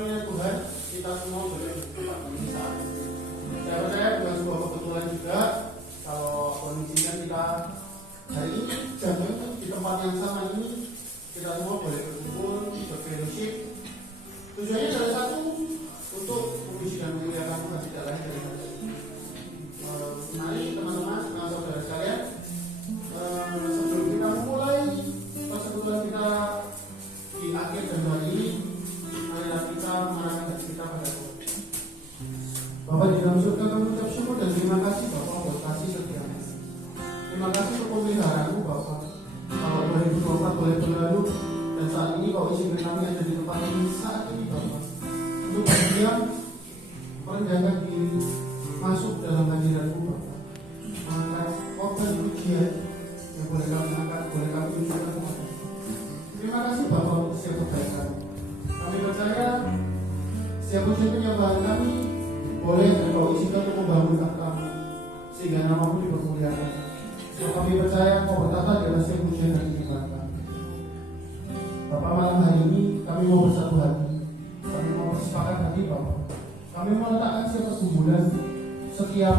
karunia Tuhan, kita semua boleh berjumpa di saat ini. Saya percaya dengan sebuah kebetulan juga kalau kondisinya kita hari ini jam di tempat yang sama ini kita semua boleh berkumpul, berfellowship. Tujuannya adalah satu, untuk memuji dan memuliakan Tuhan, tidak lain dari itu. Mari teman-teman, saudara sekalian, sebelum kita memulai persekutuan kita di akhir Januari ini, marilah kita mengarahkan hati kita pada Tuhan. Bapak di dalam surga, kami ucap syukur dan terima kasih Bapak buat kasih setiamu. Terima kasih untuk pemeliharaanmu Bapak. Kalau 2024 boleh berlalu dan saat ini kau izinkan kami ada di tempat ini saat ini Bapak, untuk berdiam, merendahkan diri, masuk dalam hadirat-Mu Bapak, mengangkat korban pujian yang boleh kami angkat, boleh kami tunjukkan Bapak. Terima kasih Bapak untuk setiap kebaikan. Kami percaya setiap pujian penyembahan kami boleh Engkau izinkan untuk membangunkan kami sehingga nama-Mu dipermuliakan. Sebab kami percaya Engkau bertata di atas setiap pujian dan penyembahan kami. Bapak, malam hari ini kami mau bersatu hati, kami mau bersepakat hati Bapak. Kami meletakkan setiap pergumulan, setiap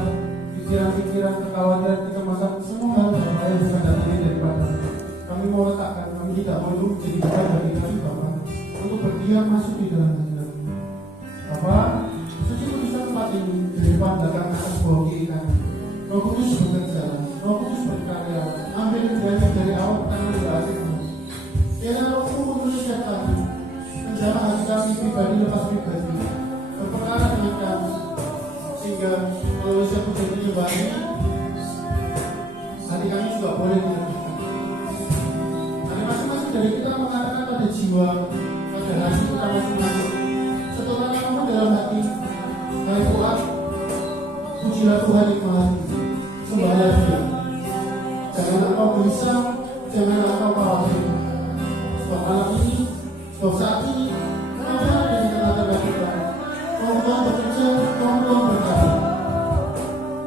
pikiran-pikiran, kekhawatiran, kecemasan, semua hal yang bisa datangnya daripada kami mau letakkan. Kami tidak mau itu menjadi beban bagi kami Bapak untuk berdiam masuk di dalam hadirat Bapak. Suci kuduskan tempat ini dari depan belakang atas bawah kiri kami. Roh Kudus bekerja, Roh Kudus berkarya, ambil kendali dari awal tangan hingga akhir. Biarlah Roh-Mu menulis setiap kami, menjamah hati kami pribadi lepas pribadi, berperkara dengan kami, sehingga melalui setiap pujian penyembahan ini, hati kami juga boleh diletakkan. Ada masing-masing dari kita mengatakan pada jiwa, pada hati kita masing-masing. Setelah kamu dalam hati, hai Tuhan, pujilah Tuhan yang Maha Tinggi, sembahlah Dia. Janganlah kau gelisah, janganlah kau khawatir. Sebab malam ini, sebab saat ini, kau ada di tengah-tengah kita. Kau belum bekerja, kau belum berkarya.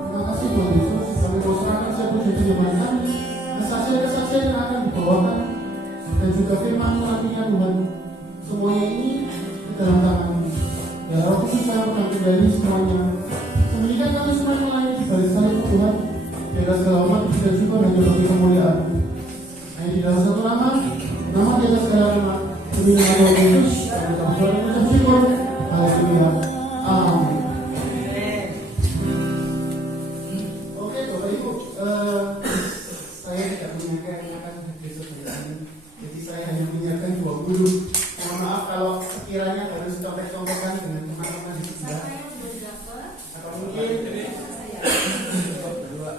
Terima kasih Tuhan Yesus. Kami mau serahkan setiap pujian penyembahan kami, kesaksian-kesaksian yang akan dibawakan, dan juga firman nantinya Tuhan. Semuanya ini di dalam tangan-Mu. Ya Roh Kudus, kami kendali semuanya. Sembunyikan kami semua melayani di balik salib Tuhan. Biarlah segala umat bisa juga hanya bagi kemuliaan. Hanya di dalam satu nama di atas segala nama, demi nama Roh Kudus, kami telah mengucap syukur. Haleluya. Amin. Oke Bapak Ibu, saya tidak menyiapkan besok hari ini. Jadi saya hanya menyiapkan 2 guru. Mohon maaf kalau sekiranya harus contek-contekan dengan teman-teman di sebelah. Atau mungkin berdua.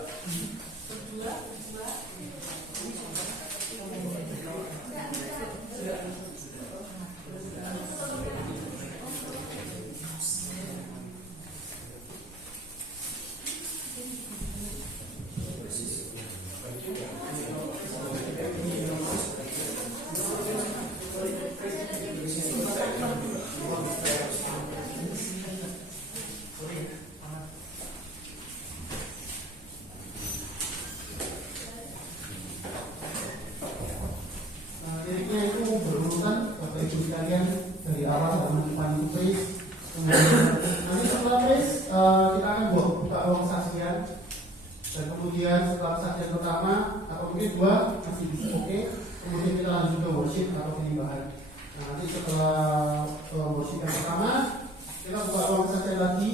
Liriknya itu berurutan Bapak Ibu sekalian dari awal dengan depan itu. Nanti setelah kita akan buka ruang saksian, dan kemudian setelah saksian pertama atau mungkin 2 masih bisa oke, kemudian kita lanjut ke worship atau penyembahan. Nah, nanti setelah worship yang pertama kita buka ruang saksian lagi,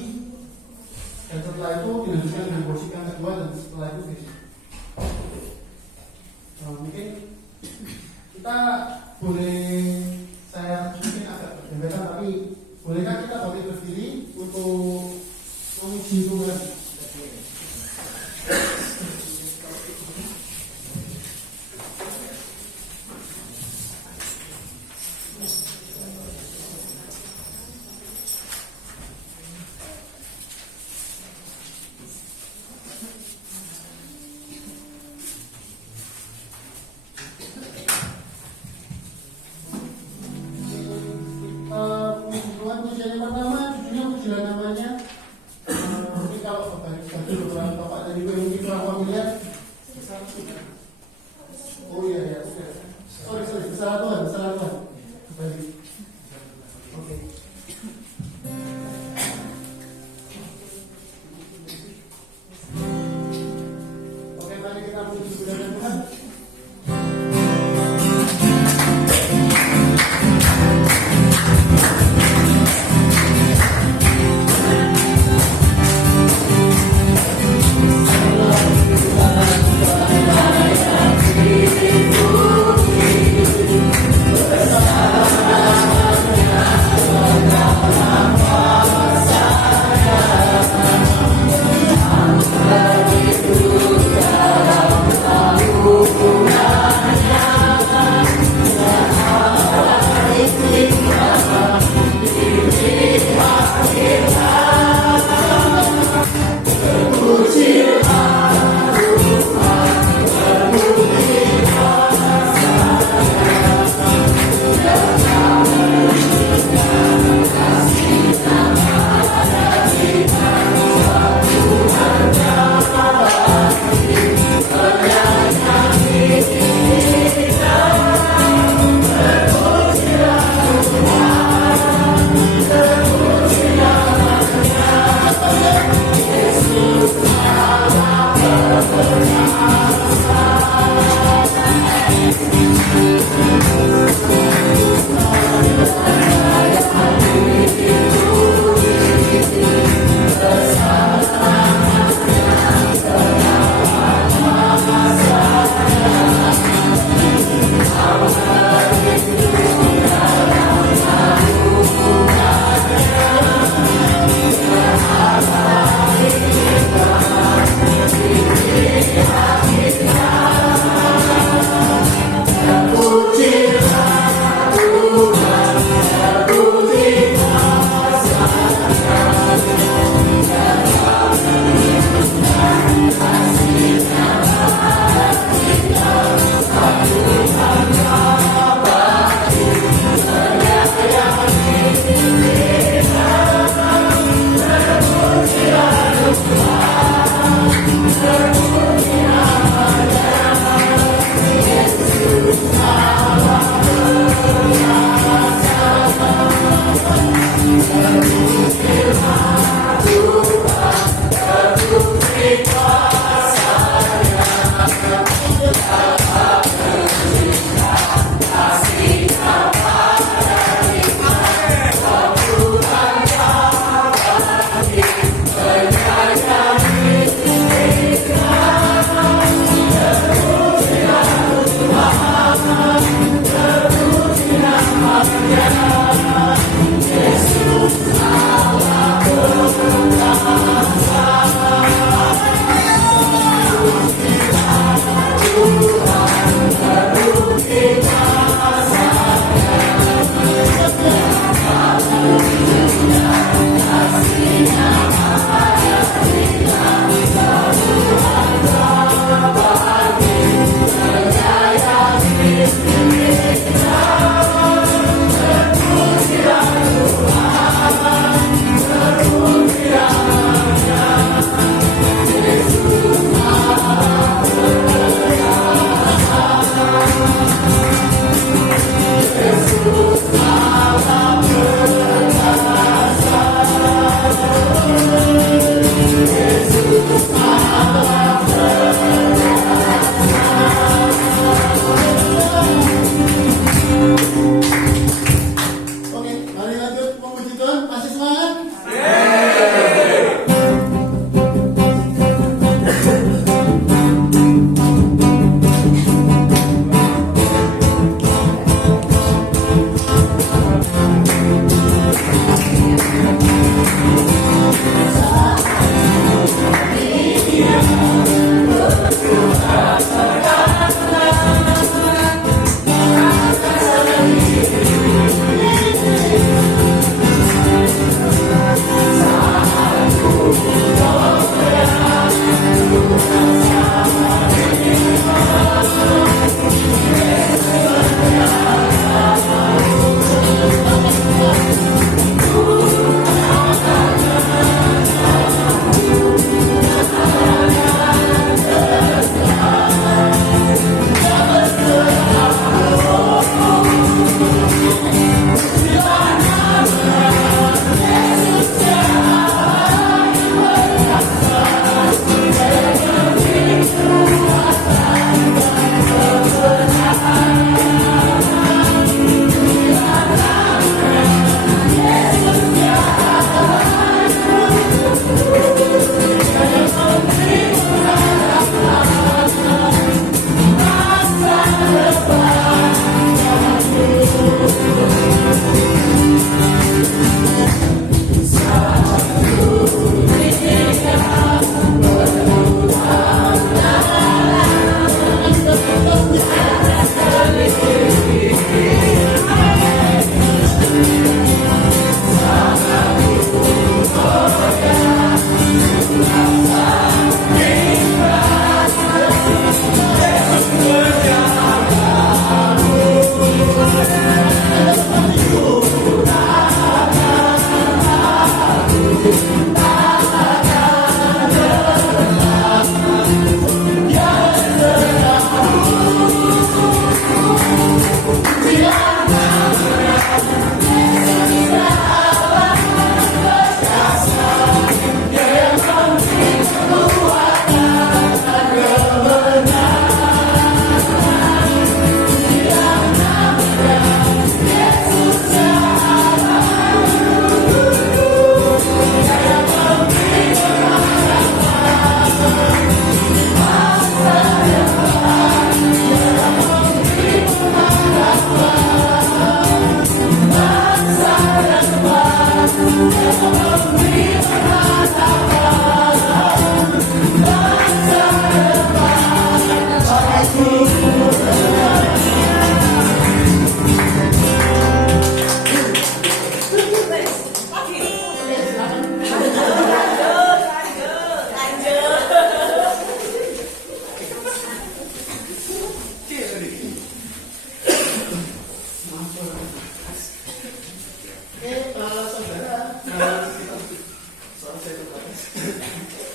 dan setelah itu dilanjutkan dengan worship yang kedua, dan setelah itu mungkin kita boleh, saya mungkin agak berbeda, tapi bolehkah kita boleh berdiri untuk memuji Tuhan? Pujian yang pertama, judulnya pujian namanya. Kalau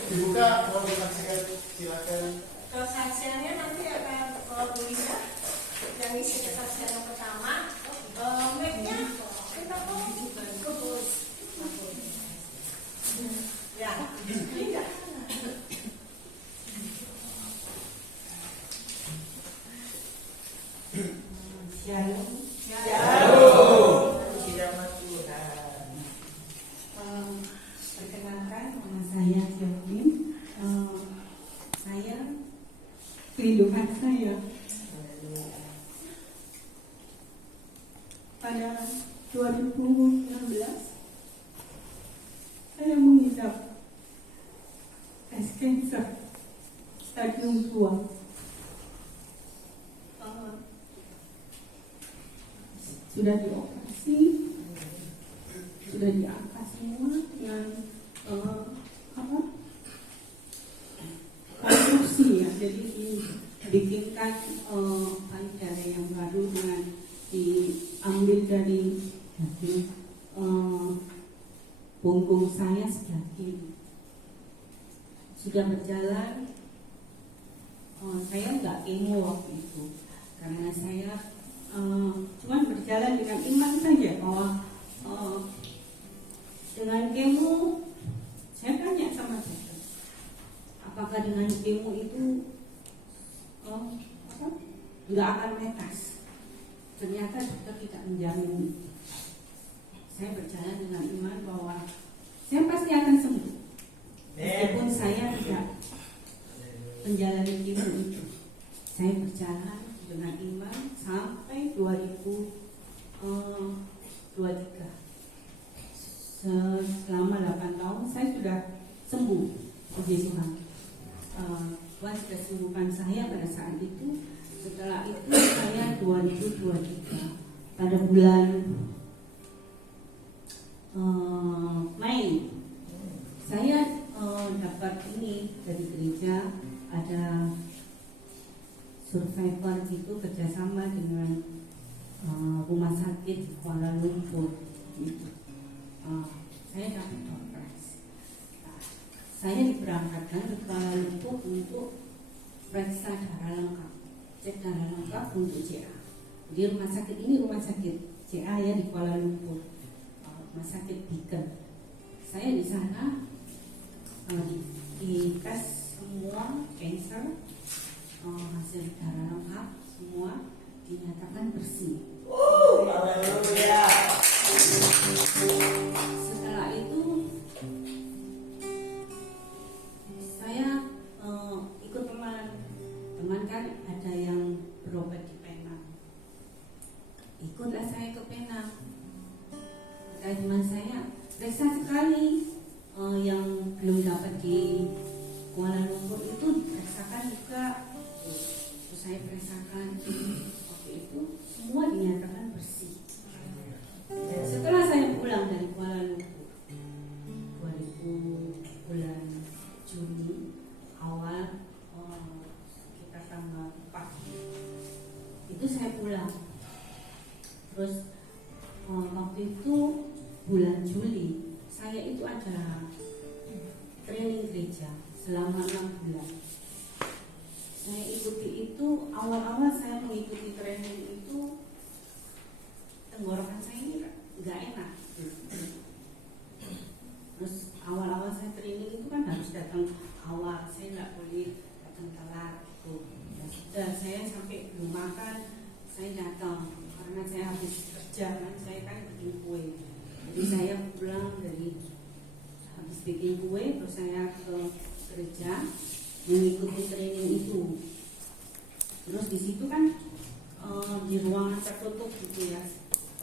Dibuka, mau disaksikan, silakan. Kesaksiannya nanti akan tulisan yang isi kesaksian yang pertama. Mic-nya kita mau kebus. Ya, tidak. Shalom. Perkenalkan, nama saya Jovin. Saya kehidupan saya pada 2016 saya mengidap cancer stadium 2. Sudah dioperasi, sudah diangkat semua dengan konstruksi ya, jadi dibikinkan payudara yang baru dengan diambil dari punggung saya sebelah kiri. Sudah berjalan, saya nggak kemo waktu itu karena saya cuma berjalan dengan iman saja bahwa dengan kemo. Saya tanya sama dokter, apakah dengan kemo itu nggak akan metas? Ternyata dokter tidak menjamin. Saya berjalan dengan iman bahwa saya pasti akan sembuh, meskipun saya tidak menjalani kemo itu. Saya berjalan dengan iman sampai 2023. Selama 8 tahun saya sudah sembuh, puji Tuhan. Tuhan sudah sembuhkan saya pada saat itu. Setelah itu saya 2023 pada bulan Mei saya dapat ini dari gereja, ada survivor itu kerjasama dengan rumah sakit di Kuala Lumpur gitu. Saya dapat operasi. Saya diberangkatkan ke Kuala Lumpur untuk periksa darah lengkap, cek darah lengkap untuk CA. Di rumah sakit ini rumah sakit CA ya di Kuala Lumpur, rumah sakit Beacon. Saya di sana dites semua cancer, hasil darah lengkap semua dinyatakan bersih. Setelah itu saya ikut teman kan ada yang berobat di Penang, ikutlah saya ke Penang. Kata teman saya, periksa sekali yang belum dapat di Kuala Lumpur itu diperiksakan juga. Terus saya periksakan, waktu itu semua dinyatakan bersih. Setelah saya pulang dari Kuala Lumpur 2000 bulan Juni awal, sekitar tanggal 4 itu saya pulang. Terus waktu itu bulan Juli saya itu ada training gereja selama 6 bulan. Saya ikuti itu, awal-awal saya mengikuti training itu tenggorokan saya ini nggak enak. Terus awal-awal saya training itu kan harus datang awal, saya nggak boleh datang telat gitu. Ya sudah, saya sampai belum makan saya datang karena saya habis kerja kan, saya kan bikin kue. Jadi saya pulang dari habis bikin kue, terus saya ke gereja mengikuti training itu. Terus di situ kan di ruangan tertutup gitu ya.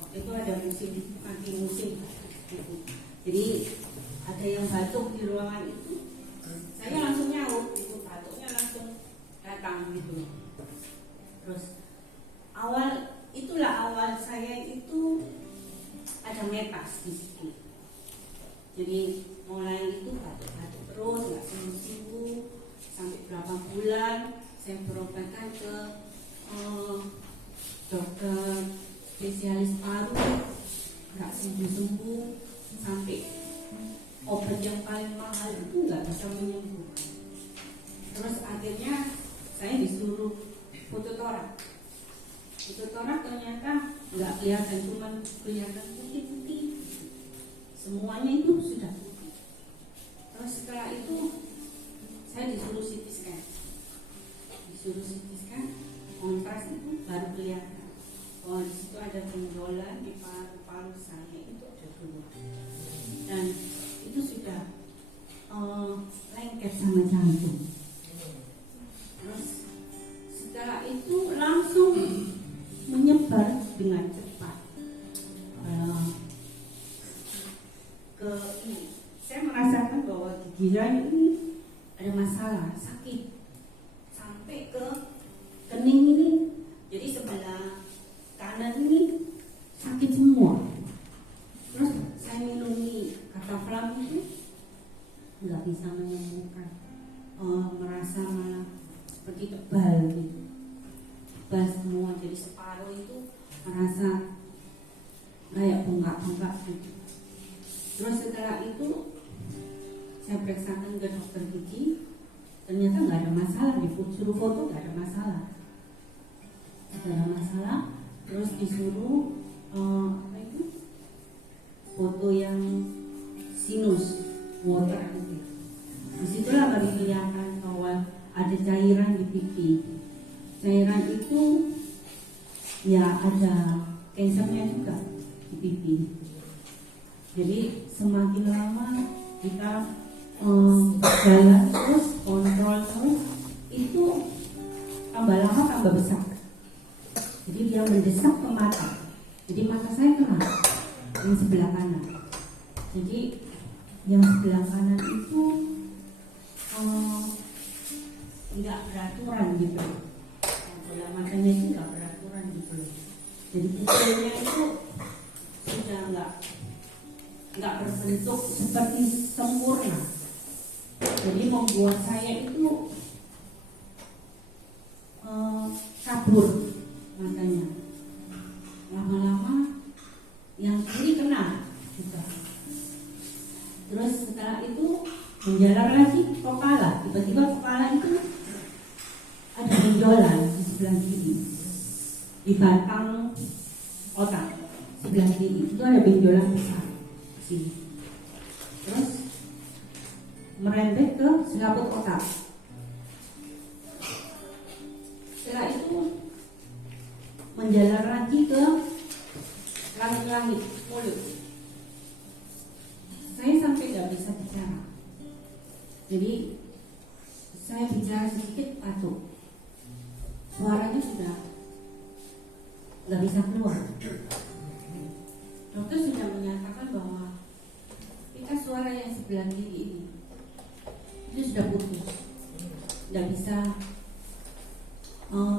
Waktu itu ada musim, anti musim gitu. Jadi ada yang batuk di ruangan itu, saya langsung nyaut, itu batuknya langsung datang gitu. Terus itulah awal saya itu ada metas di situ. Jadi mulai itu batuk-batuk terus, nggak sembuh-sembuh sampai berapa bulan. Saya berobatkan ke dokter spesialis paru, nggak sembuh-sembuh sampai obat yang paling mahal itu nggak bisa menyembuhkan. Terus akhirnya saya disuruh foto torak. Foto torak ternyata nggak kelihatan, cuma kelihatan putih-putih. Semuanya itu sudah putih. Terus setelah itu saya disuruh CT scan. Kontras itu baru kelihatan. Oh, di situ ada benjolan di paru-paru saya itu ada 2. Dan itu sudah lengket sama jantung. Terus setelah itu langsung menyebar dengan cepat ke ini. Saya merasakan bahwa gigi saya ini ada masalah, sakit sampai ke kening ini. Jadi sebelah kanan ini sakit semua. Terus saya minum Cataflam itu nggak bisa menyembuhkan, merasa malah seperti tebal gitu, tebal semua. Jadi separuh itu merasa kayak bengkak-bengkak gitu. Terus setelah itu saya periksakan ke dokter gigi, ternyata nggak ada masalah. Disuruh foto nggak ada masalah, Terus disuruh foto yang sinus water gitu. Disitulah baru kelihatan bahwa ada cairan di pipi. Cairan itu ya ada kansernya juga di pipi. Jadi semakin lama kita jalan terus, kontrol terus, itu tambah lama tambah besar. Jadi dia mendesak ke mata. Jadi mata saya kena yang sebelah kanan. Jadi yang sebelah kanan itu tidak beraturan gitu. Bola matanya itu tidak beraturan gitu. Jadi pupilnya itu sudah nggak berbentuk seperti sempurna. Jadi membuat saya itu kabur matanya. Lama-lama yang kiri kena juga. Terus setelah itu menjalar lagi ke kepala. Tiba-tiba kepala itu ada benjolan di sebelah kiri, di batang otak sebelah kiri itu ada benjolan besar sini. Terus merembet ke selaput otak. Setelah itu menjalar lagi ke langit-langit mulut. Saya sampai tidak bisa bicara. Jadi saya bicara sedikit batuk. Suaranya sudah nggak bisa keluar. Dokter sudah menyatakan bahwa kita suara yang sebelah kiri ini itu sudah putus, nggak bisa,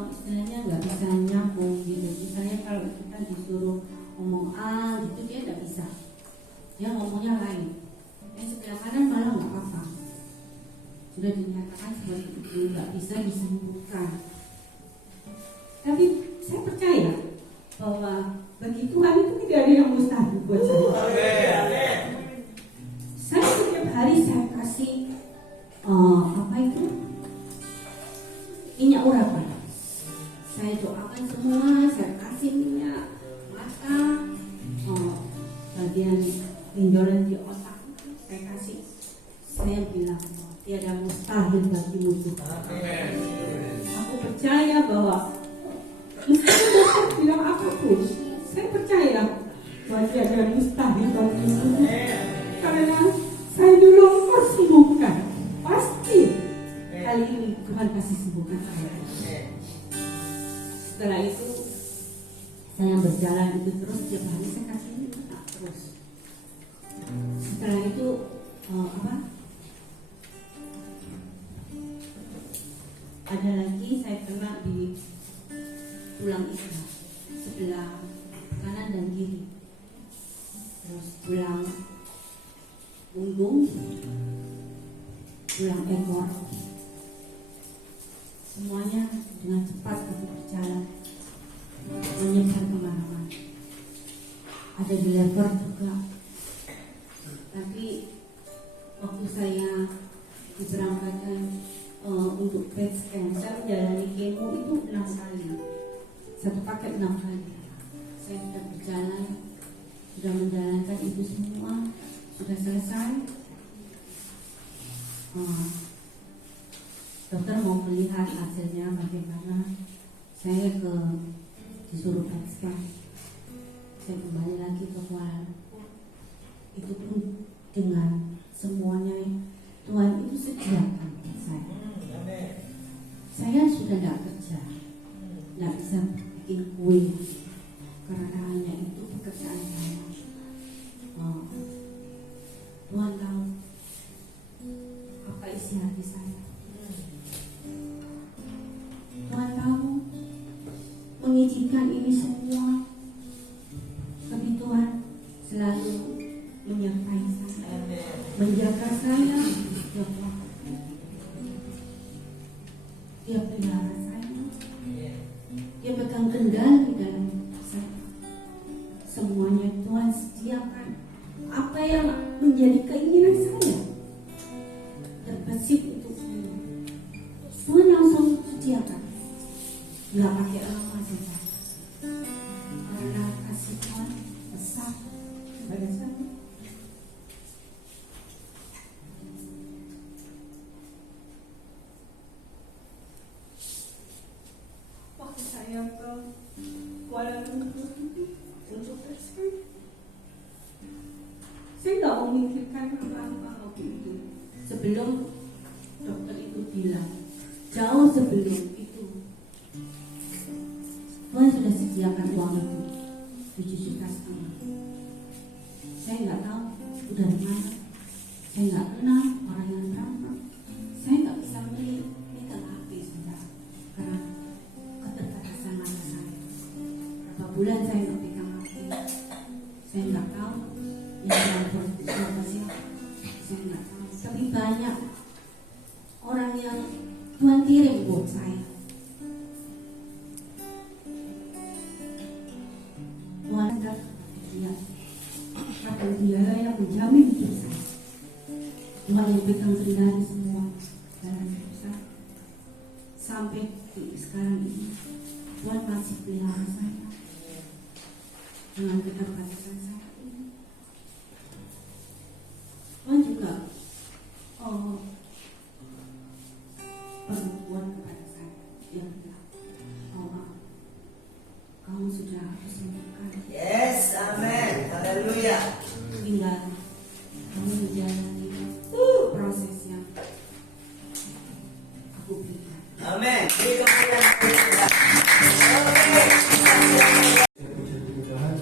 istilahnya nggak bisa nyambung gitu. Misalnya kalau kita disuruh ngomong A gitu, dia nggak bisa, dia ngomongnya lain. Yang sebelah kanan malah nggak apa-apa, sudah dinyatakan seperti itu, nggak bisa disembuhkan. Tapi saya percaya bahwa bagi Tuhan itu tidak ada yang mustahil buat saya. Saya setiap hari saya kasih minyak urapan. Saya doakan semua, saya kasih minyak mata, bagian benjolan di otak saya kasih. Saya bilang tiada mustahil bagimu Tuhan. Aku percaya bahwa meskipun dokter bilang apapun, saya percaya bahwa tiada mustahil bagimu. Karena saya dulu sembuhkan, pasti kali ini Tuhan kasih sembuhkan saya. Setelah itu saya berjalan itu terus, tiap hari saya kasih minyak terus. ada lagi saya kena di tulang iga sebelah kanan dan kiri, terus tulang punggung, tulang ekor, semuanya dengan cepat aku berjalan menyebar kemana-mana. Ada di lever juga, tapi waktu saya diberangkatkan untuk PET scan, saya menjalani kemo itu 6 kali, satu paket 6 kali. Saya sudah berjalan, sudah menjalankan itu semua, sudah selesai. Dokter mau melihat hasilnya bagaimana. Saya disuruh PET scan. Saya kembali lagi ke Kuala Lumpur. Itu pun dengan semuanya Tuhan itu sediakan buat saya. Saya sudah tidak kerja, tidak bisa bikin kue, karena hanya itu pekerjaan saya. Tuhan tahu apa isi hati saya. Tuhan tahu mengizinkan ini semua, tapi Tuhan selalu menyertai saya, menjaga saya setiap waktu. Dia pelihara saya, dia pegang kendali dalam hidup saya. Semuanya Tuhan sediakan. Apa yang menjadi keinginan saya terbesit itu semua Tuhan langsung sediakan. Nggak pakai lama saja, karena kasih Tuhan besar pada saya. Waktu saya ke Kuala Lumpur untuk tes, Saya nggak memikirkan apa-apa waktu itu. Sebelum dokter itu bilang, jauh sebelum itu, Tuhan sudah sediakan uang itu 7,5 juta. Saya nggak tahu itu dari mana. Saya nggak kenal orang yang berapa. Saya nggak bisa minta HP sudah, karena keterbatasan mata saya. Berapa bulan saya nggak pegang HP. Saya nggak tahu yang siapa siapa. Saya nggak tahu. Tapi banyak orang yang Tuhan kirim buat saya. Tuhan ada dia, pada dia yang menjamin hidup saya. Tuhan yang pegang kendali semua dalam hidup saya. Sampai sekarang ini Tuhan masih pelihara saya dengan keterbatasan saya ini. Tuhan juga perempuan kepada saya, dia bilang bahwa kamu sudah kesembuhkan. Yes, amen. Haleluya. Tinggal kamu menjalani proses yang aku berikan. Amen. Beri kemuliaan kepada Tuhan. Mudah-mudahan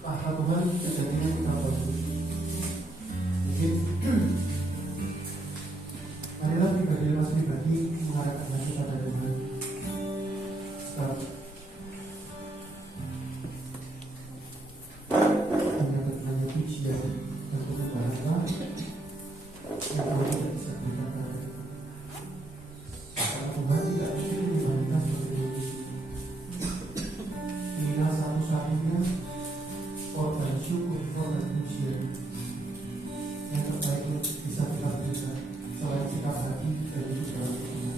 tahta Tuhan kejadian kita bagus. Mungkin marilah pribadi mengharapkan hati pada Tuhan. Sekarang menyatakan pujian dan kemuliaan yang Tuhan tidak bisa berikan pada kita. Karena Tuhan tidak mungkin memberikan seperti ini. Inilah satu-satunya korban syukur, korban pujian yang terbaik yang bisa kita berikan selain kita hati dan hidup dalam kebenaran.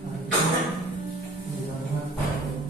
Mari kita menyerahkan kepada Tuhan.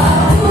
Aku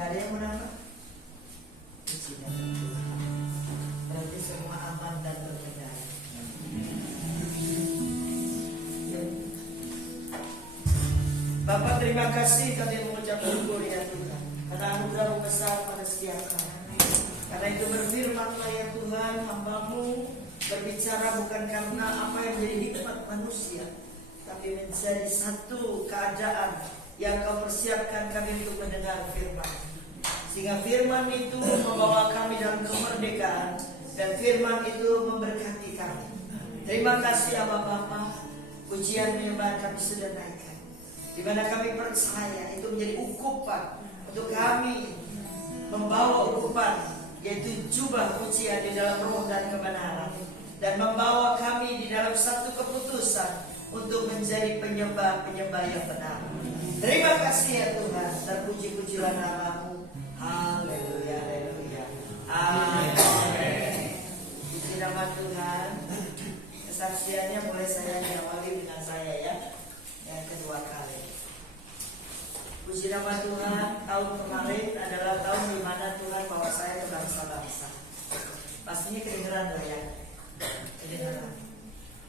Gak ada yang menambah. Puji dan Tuhan. Berarti semua aman dan terkendali. Bapak, terima kasih kami mengucap syukur ya Tuhan, karena anugerah besar pada setiap kami. Karena itu berfirman-Lah ya Tuhan, hamba-Mu berbicara bukan karena apa yang menjadi hikmat manusia, tapi menjadi satu keadaan yang Kau persiapkan kami untuk mendengar firman. Sehingga firman itu membawa kami dalam kemerdekaan, dan firman itu memberkati kami. Terima kasih ya Bapak, pujian menyembah kami sudah naikkan, di mana kami percaya itu menjadi ukupan untuk kami membawa ukupan, yaitu jubah pujian di dalam roh dan kebenaran, dan membawa kami di dalam satu keputusan untuk menjadi penyembah-penyembah yang benar. Terima kasih ya Tuhan, terpuji-pujilah nama-Mu. Haleluya, haleluya. Amin. Puji nama Tuhan. Kesaksiannya boleh saya diawali dengan saya ya, yang kedua kali. Puji nama Tuhan, tahun kemarin adalah tahun di mana Tuhan bawa saya ke bangsa-bangsa. Pastinya kedengeran lah ya. Kedengeran.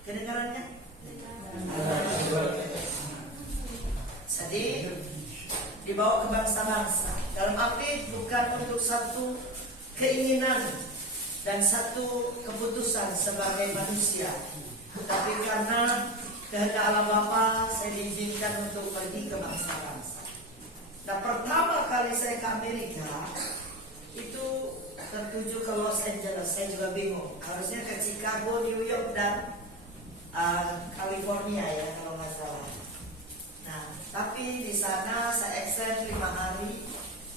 Kedengerannya? Jadi dibawa ke bangsa-bangsa. Dalam arti bukan untuk satu keinginan dan satu keputusan sebagai manusia, tapi karena kehendak Allah Bapa, saya diizinkan untuk pergi ke bangsa-bangsa. Nah, pertama kali saya ke Amerika itu tertuju ke Los Angeles. Saya juga bingung, harusnya ke Chicago, New York, dan California ya kalau nggak salah. Nah, tapi di sana saya extend 5 hari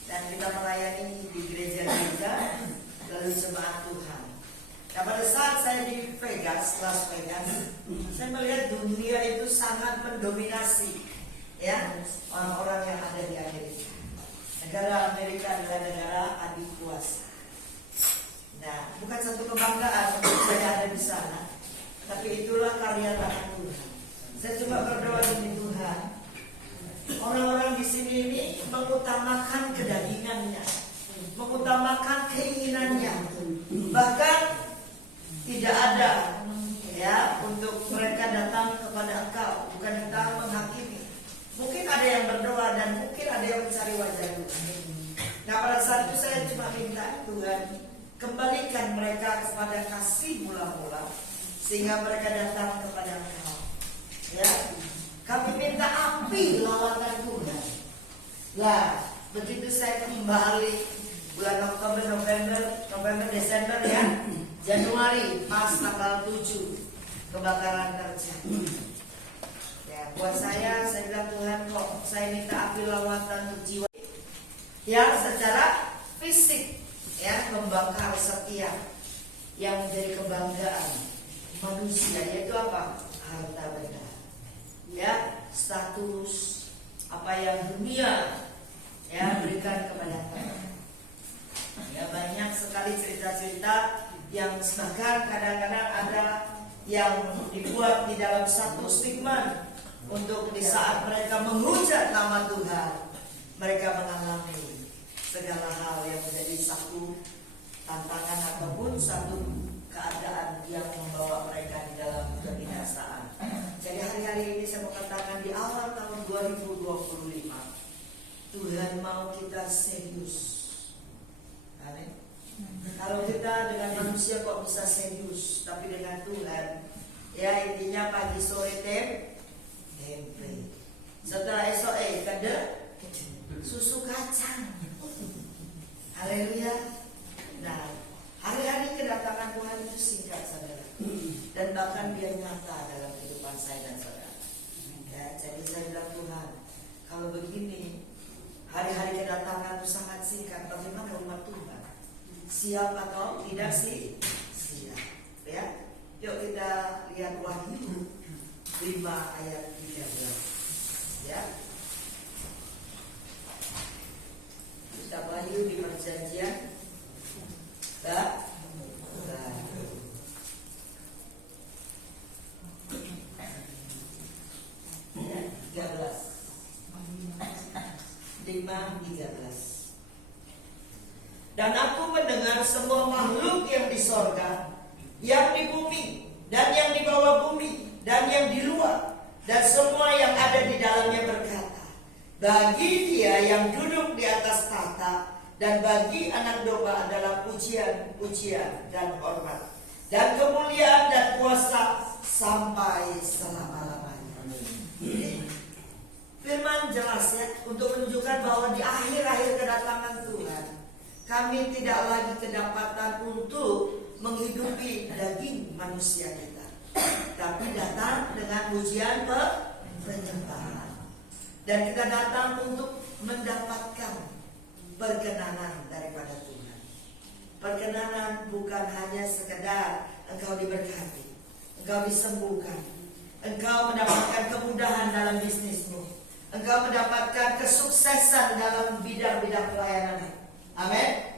dan kita melayani di gereja-gereja lalu jemaat Tuhan. Nah, pada saat saya di Vegas, Las Vegas, saya melihat dunia itu sangat mendominasi ya orang-orang yang ada di Amerika. Negara Amerika adalah negara adik kuasa. Nah, bukan satu kebanggaan untuk saya ada di sana, tapi itulah karya tangan Tuhan. Saya cuma berdoa demi Tuhan, orang-orang di sini ini mengutamakan kedagingannya, mengutamakan keinginannya, bahkan tidak ada ya untuk mereka datang kepada Engkau, bukan datang menghakimi. Mungkin ada yang berdoa dan mungkin ada yang mencari wajah Tuhan. Nah, pada saat itu saya cuma minta Tuhan kembalikan mereka kepada kasih mula-mula, sehingga mereka datang kepada Engkau. Ya, kami minta api lawatan Tuhan. Lah, begitu saya kembali bulan Oktober, November, Desember ya, Januari pas tanggal 7 kebakaran terjadi. Ya, buat saya bilang Tuhan, kok saya minta api lawatan untuk jiwa yang secara fisik ya membakar setiap yang menjadi kebanggaan manusia, yaitu apa? Harta benda, ya, status, apa yang dunia ya berikan kepada kita. Ya, banyak sekali cerita-cerita yang bahkan kadang-kadang ada yang dibuat di dalam satu stigma untuk di saat mereka menghujat nama Tuhan, mereka mengalami segala hal yang menjadi satu tantangan ataupun satu keadaan yang membawa mereka di dalam kebinasaan. Jadi hari-hari ini saya mau katakan di awal tahun 2025, Tuhan mau kita serius. Amin. Kalau kita dengan manusia kok bisa serius, tapi dengan Tuhan, ya intinya pagi sore tempe. Setelah esok kada susu kacang. Haleluya. Nah, hari-hari kedatangan Tuhan itu singkat, saudara, dan bahkan dia nyata dalam kehidupan saya dan saudara. Ya, jadi saya bilang Tuhan, kalau begini hari-hari kedatangan itu sangat singkat, bagaimana umat Tuhan? Siap atau tidak sih? Siap. Ya, yuk kita lihat Wahyu 5 ayat 13. Ya. Kitab Wahyu di perjanjian baru. 13. Dan aku mendengar semua makhluk yang di sorga, yang di bumi, dan yang di bawah bumi, dan yang di luar, dan semua yang ada di dalamnya berkata, bagi Dia yang duduk di atas tahta dan bagi Anak Domba adalah pujian, pujian dan hormat dan kemuliaan dan kuasa sampai selama-lamanya. Firman jelas ya, untuk menunjukkan bahwa di akhir-akhir kedatangan Tuhan, kami tidak lagi kedapatan untuk menghidupi daging manusia kita, tapi datang dengan pujian penyembahan. Dan kita datang untuk mendapatkan perkenanan daripada Tuhan. Perkenanan bukan hanya sekedar engkau diberkati, engkau disembuhkan, engkau mendapatkan kemudahan dalam bisnismu, engkau mendapatkan kesuksesan dalam bidang-bidang pelayanan. Amin.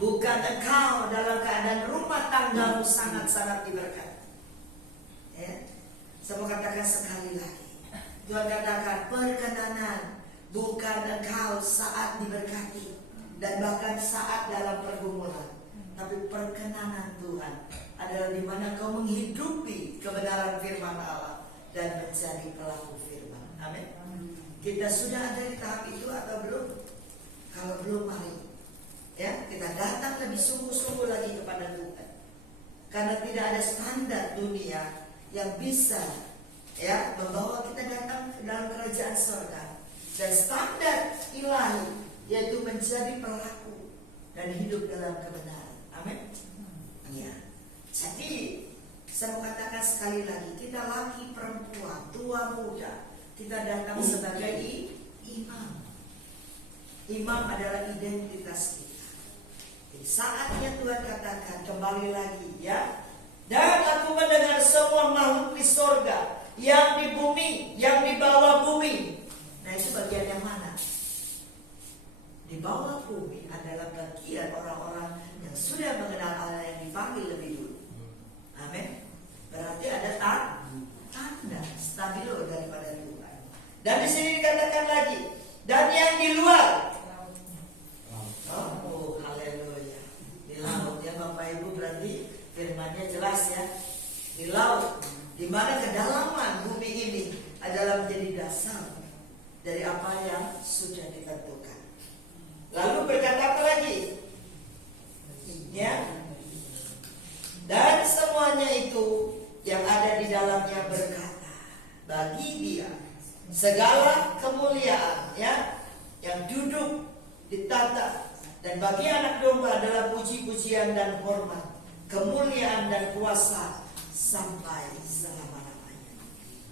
Bukan engkau dalam keadaan rumah tanggamu sangat-sangat diberkati. Ya. Saya mau katakan sekali lagi, Tuhan katakan perkenanan bukan engkau saat diberkati dan bahkan saat dalam pergumulan, tapi perkenanan Tuhan adalah di mana kau menghidupi kebenaran firman Allah dan menjadi pelaku firman. Amin. Kita sudah ada di tahap itu atau belum? Kalau belum, mari ya kita datang lebih sungguh-sungguh lagi kepada Tuhan, karena tidak ada standar dunia yang bisa ya membawa kita datang ke dalam kerajaan surga. Dan standar ilahi yaitu menjadi pelaku dan hidup dalam kebenaran. Amin. Ya. Jadi saya mau katakan sekali lagi, kita laki perempuan, tua muda, kita datang sebagai imam. Imam adalah identitas kita. Jadi saatnya Tuhan katakan kembali lagi ya. Dan aku mendengar semua makhluk di sorga, yang di bumi, yang di bawah bumi. Nah itu bagian yang mana? Di bawah bumi adalah bagian orang-orang yang sudah mengenal Allah, yang dipanggil lebih dulu. Amin. Berarti ada tanda stabilo daripada Tuhan. Dan di sini dikatakan lagi, dan yang di luar. Oh, haleluya. Di laut ya Bapak Ibu, berarti firman-Nya jelas ya. Di laut, di mana kedalaman bumi ini adalah menjadi dasar dari apa yang sudah ditentukan. Lalu berkata apa lagi? Ya. Dan semuanya itu yang ada di dalamnya berkata, bagi Dia segala kemuliaan ya yang duduk di tahta dan bagi Anak Domba adalah puji-pujian dan hormat, kemuliaan dan kuasa sampai selama-lamanya.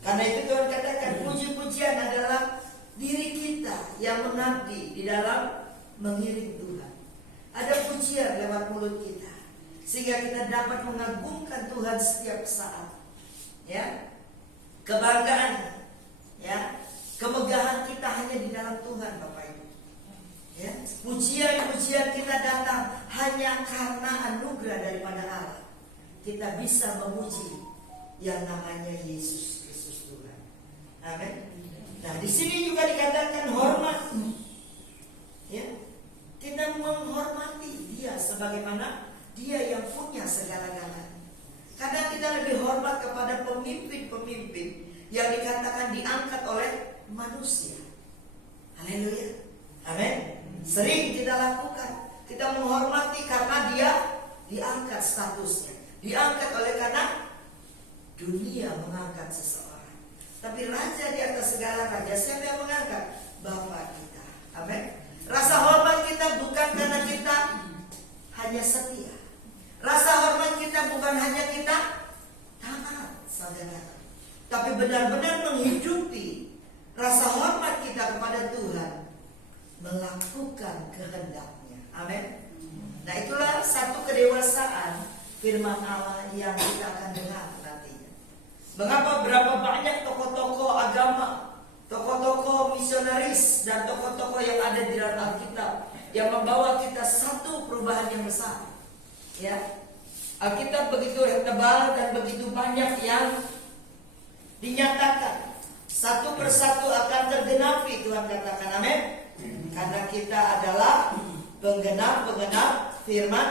Karena itu Tuhan katakan puji-pujian adalah diri kita yang mengabdi di dalam mengiring Tuhan. Ada pujian lewat mulut kita, sehingga kita dapat mengagungkan Tuhan setiap saat. Ya, kebanggaan, ya, kemegahan kita hanya di dalam Tuhan, Bapak Ibu. Ya, pujian-pujian kita datang hanya karena anugerah daripada Allah. Kita bisa memuji yang namanya Yesus Kristus Tuhan. Amin. Nah, di sini juga dikatakan hormat. Ya, kita menghormati Dia sebagaimana Dia yang punya segala-galanya. Kadang kita lebih hormat kepada pemimpin-pemimpin yang dikatakan diangkat oleh manusia. Haleluya. Amin. Sering kita lakukan. Kita menghormati karena Dia diangkat statusnya. Diangkat oleh karena dunia mengangkat seseorang. Tapi raja di atas segala raja, siapa yang mengangkat? Bapa kita. Amin. Rasa hormat kita bukan karena kita hanya setia. Rasa hormat kita bukan hanya kita taat, saudara, tapi benar-benar menghidupi rasa hormat kita kepada Tuhan, melakukan kehendaknya. Amin. Nah, itulah satu kedewasaan firman Allah yang kita akan dengar nantinya. Mengapa berapa banyak tokoh-tokoh agama, tokoh-tokoh misionaris, dan tokoh-tokoh yang ada di dalam Alkitab yang membawa kita satu perubahan yang besar. Ya, Alkitab begitu tebal dan begitu banyak yang dinyatakan, satu persatu akan tergenapi. Tuhan katakan amin. Karena kita adalah penggenap firman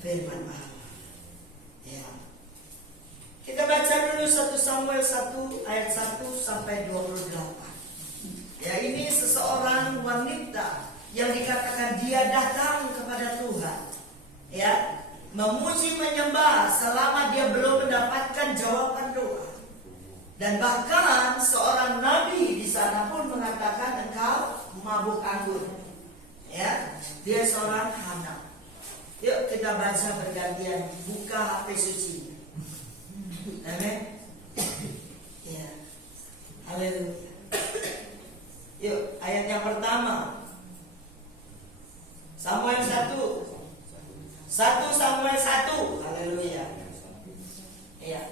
firman Allah. Ya. Kita baca dulu 1 Samuel 1 ayat 1 sampai 28. Ya, ini seseorang wanita yang dikatakan dia datang kepada Tuhan. Ya, memuji menyembah selama dia belum mendapatkan jawaban doa. Dan bahkan seorang nabi di sana pun mengatakan engkau mabuk anggur. Ya, dia seorang Hana. Yuk kita baca bergantian, buka HP suci. Amin. Ya. Haleluya. Yuk, ayat yang pertama. Samuel 1. 1 Samuel 1. Haleluya. Iya.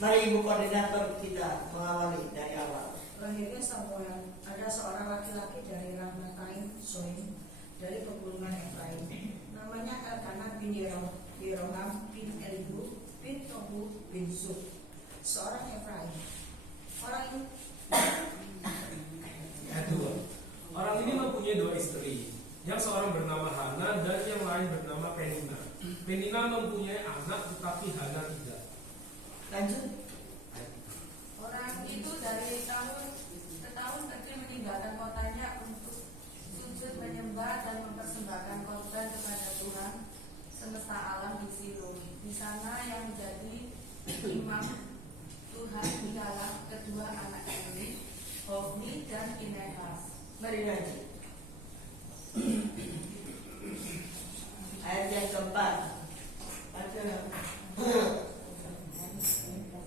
Mari Ibu koordinator kita mengawali dari awal. Lahirnya Samuel, ada seorang laki-laki dari Ramataim Soim, dari keturunan Efraim. Namanya Elkanah bin Yeroham bin Elihu bin Tohu bin Suf, seorang Efraim. Orang ini mempunyai 2 istri, yang seorang bernama Hana dan yang lain bernama Penina. Penina mempunyai anak tetapi Hana tidak. Lanjut. Orang itu dari tahun ke tahun kecil meninggalkan kotanya untuk sujud menyembah dan mempersembahkan korban kepada Tuhan semesta alam di Silo. Di sana yang menjadi imam Tuhan ialah kedua anak ini, Hofni dan Pinehas. Mari lanjut. Ayat yang keempat.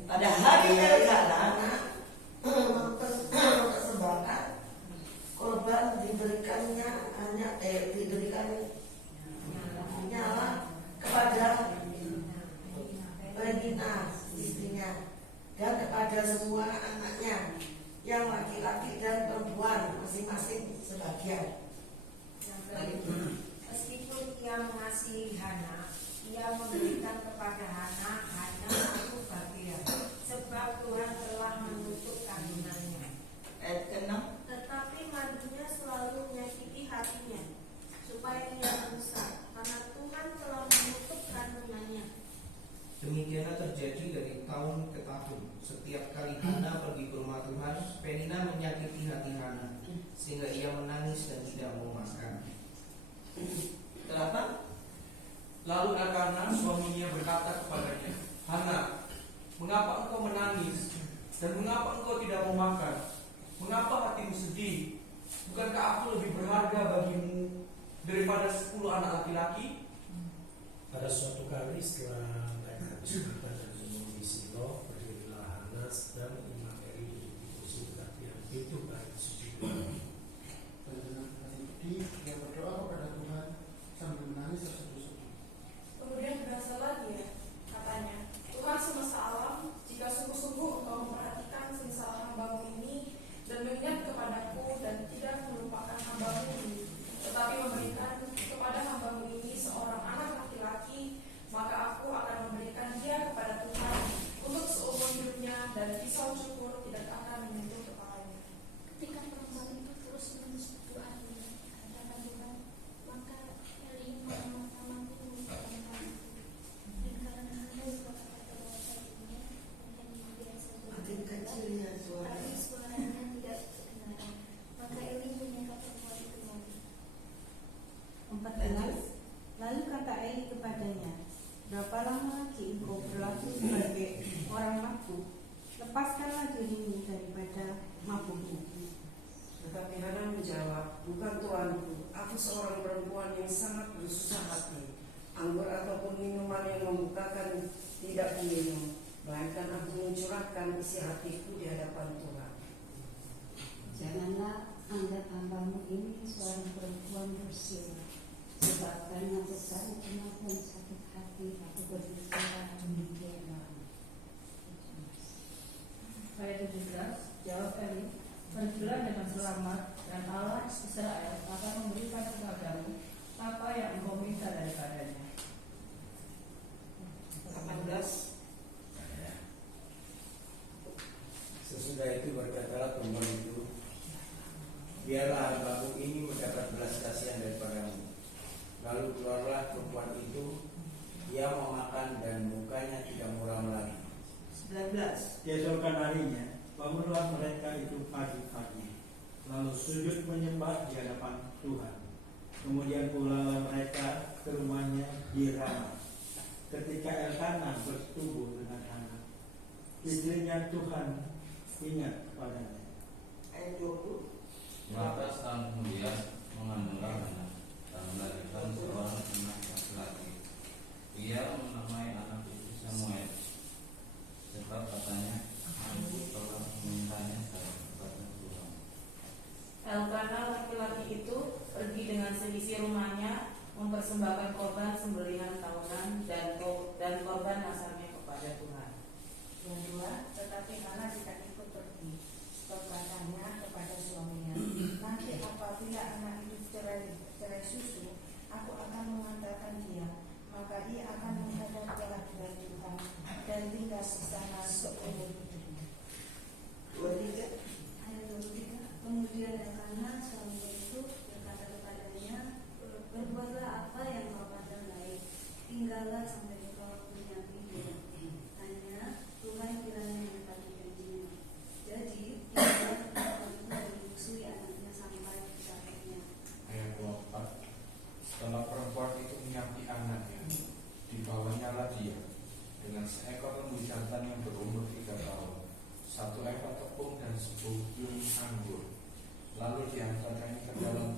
Pada hari Elkanah mempersembahkan korban diberikannya nyala kepada Penina istrinya dan kepada semua anaknya yang laki-laki dan perempuan masing-masing sebagian. Meskipun ia mengasihi Hana, ia memberikan kepada Hana hanya satu bagian, sebab Tuhan telah menutup kandungannya. Ayat ke-6. Tetapi madunya selalu menyakiti hatinya, supaya ia rusak, karena Tuhan telah menutup kandungannya. Demikianlah terjadi dari tahun ke tahun. Setiap kali Hana pergi ke rumah Tuhan, Penina menyakiti hati Hana, sehingga ia menangis dan tidak mau makan. Kenapa? Lalu Elkanah suaminya berkata kepadanya, Hana, mengapa engkau menangis dan mengapa engkau tidak mau makan? Mengapa hatimu sedih? Bukankah aku lebih berharga bagimu daripada 10 anak laki-laki? Pada suatu kali setelah mereka berjumpa dan di Silo, berdirilah Hana dan imam Eli duduk di kursi dekat yang pintu bait suci Tuhan. Dan dengan hati pedih, dia berdoa kepada Tuhan sambil menangis terseduh-seduh. Kemudian berasalah dia, katanya, Tuhan semesta alam, jika sungguh-sungguh engkau memperhatikan sengsara hambamu ini dan mengingat kepadaku dan tidak melupakan hambamu ini, tetapi memberikan kepada hambamu ini seorang anak laki-laki, maka aku akan memberikan dia kepada Tuhan untuk seumur hidupnya, dan pisau cukur tidak akan menyentuh kepalanya. Ketika perempuan itu terus-menerus berdoa di hadapan Tuhan, maka Eli pertama-tama menyebutkan itu. Dan karena Hana juga kata bahwa dirinya menjadi biasa Makin kecil ya suara. tapi suaranya tidak kedengaran, maka Eli menyangka perempuan itu mati. 14. Lalu kata Eli kepadanya, berapa lama lagi engkau berlaku sebagai orang mabuk? Lepaskanlah dirimu daripada mabukmu. Tetapi Hana menjawab, bukan tuanku, aku seorang perempuan yang sangat bersusah hati. Anggur ataupun minuman yang membukakan tidak kuminum, melainkan aku mencurahkan isi hatiku di hadapan Tuhan. Janganlah anggap hambamu ini seorang perempuan bersila, sebab karena besar kemampuan sakit hati aku berbicara demikian lama. Ayat 17, jawab Eli, pergilah dengan selamat, dan Allah Israel akan memberikan kepadamu apa yang engkau minta daripadanya. 18. Sesudah itu berkatalah perempuan itu, biarlah hambamu ini mendapat belas kasihan daripadamu, perempuan itu, ia memakan dan mukanya tidak muram lagi. 19. Keesokan harinya, bangunlah mereka itu pagi-pagi, lalu sujud menyembah di hadapan Tuhan. Kemudian pulanglah mereka ke rumahnya di Rama. Ketika Elkanah bersetubuh dengan Hana, istrinya, Tuhan ingat kepadanya. Ayat 20. Maka setahun kemudian mengandungkan anak dan melahirkan seorang anak laki-laki. Ia menamai anak itu Samuel, sebab katanya, aku telah memintanya kepada Tuhan. Elkanah laki-laki itu pergi dengan seisi rumahnya mempersembahkan korban sembelihan tahunan dan korban nasarnya kepada Tuhan. Yang 2, tetapi Hana tidak ikut pergi, sebab katanya kepada suaminya, nanti apabila anak itu cerai susu, aku akan mengantarkan dia, maka ia akan menghadap ke hadirat Tuhan dan tinggal di sana seumur hidupnya. 23. Ayat 23. Kemudian Elkanah suaminya itu berkata kepadanya, berbuatlah apa yang kau pandang baik, tinggallah sampai kau menyambi dia. Hanya Tuhan kiranya menepati janjinya. Jadi tinggallah perempuan itu menyusui anaknya sampai kecapeannya. Ayat 24. Setelah perempuan itu menyampi anaknya, dibawanya lah dia dengan seekor lembu jantan yang berumur 3 tahun, 1 eva tepung dan sebutir anggur. Lalu diantarkannya ke dalam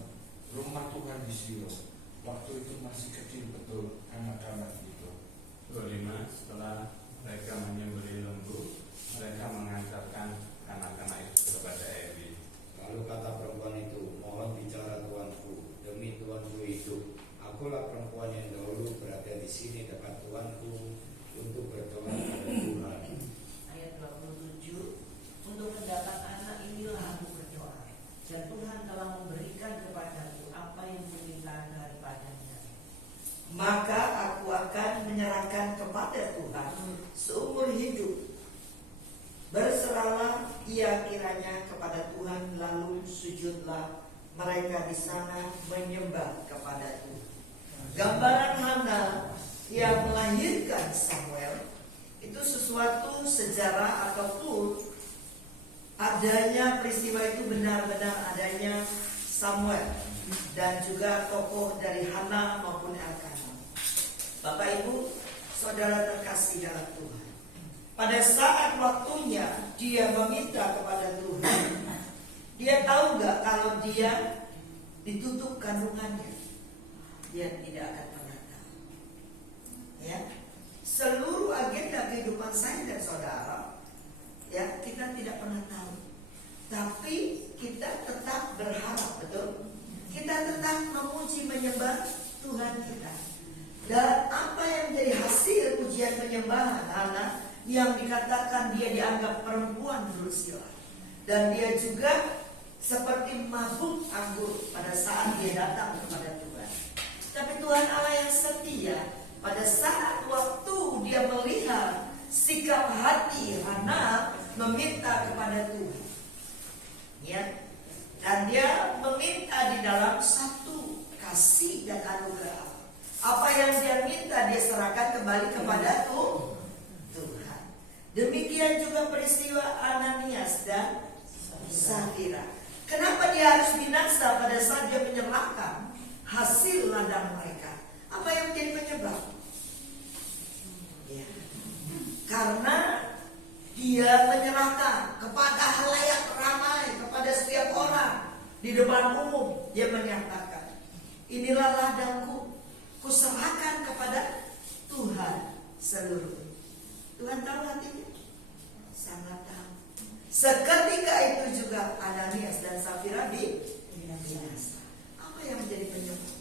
rumah Tuhan di Silo. Waktu itu masih kecil betul anak-anak itu. 25. Setelah mereka menyembelih lembu, mereka mengantarkan anak-anak itu kepada Eli. Lalu kata perempuan itu, mohon bicara tuanku, demi tuanku hidup. Akulah perempuan yang dahulu berada di sini dekat tuanku untuk berdoa kepada Tuhan. Ayat 27. Untuk mendapat anak inilah aku berdoa, dan Tuhan telah memberikan kepadaku apa yang kuminta daripadanya. Maka aku akan menyerahkan kepada Tuhan seumur hidup. Berserahlah ia kiranya kepada Tuhan, lalu sujudlah mereka di sana menyembah kepada Tuhan. Gambaran Hana yang melahirkan Samuel itu sesuatu sejarah ataupun adanya peristiwa itu benar-benar adanya Samuel dan juga tokoh dari Hana maupun Elkanah. Bapak Ibu, saudara terkasih dalam Tuhan, pada saat waktunya dia meminta kepada Tuhan, dia tahu nggak kalau dia ditutup kandungannya? Dia tidak akan pernah tahu. Ya, seluruh agenda kehidupan saya dan saudara, ya kita tidak pernah tahu. Tapi kita tetap berharap, betul? Kita tetap memuji menyembah Tuhan kita. Dan apa yang menjadi hasil pujian penyembahan Hana yang dikatakan dia dianggap perempuan berusia, dan dia juga seperti mabuk anggur pada saat dia datang kepada Tuhan. Tapi Tuhan Allah yang setia, pada saat waktu dia melihat sikap hati Hana meminta kepada Tuhan, ya, dan dia meminta di dalam satu kasih dan anugerah. Apa yang dia minta dia serahkan kembali kepada Tuhan. Demikian juga peristiwa Ananias dan Safira. Kenapa dia harus binasa pada saat dia menyerahkan hasil ladang mereka? Apa yang menjadi penyebab? Ya. Karena dia menyerahkan kepada halayak ramai, kepada setiap orang di depan umum. Dia menyatakan, inilah ladangku, kuserahkan kepada Tuhan seluruhnya. Tuhan tahu hatinya? Sangat tahu. Seketika itu juga Ananias dan Safira binasa. Apa yang menjadi penyebab?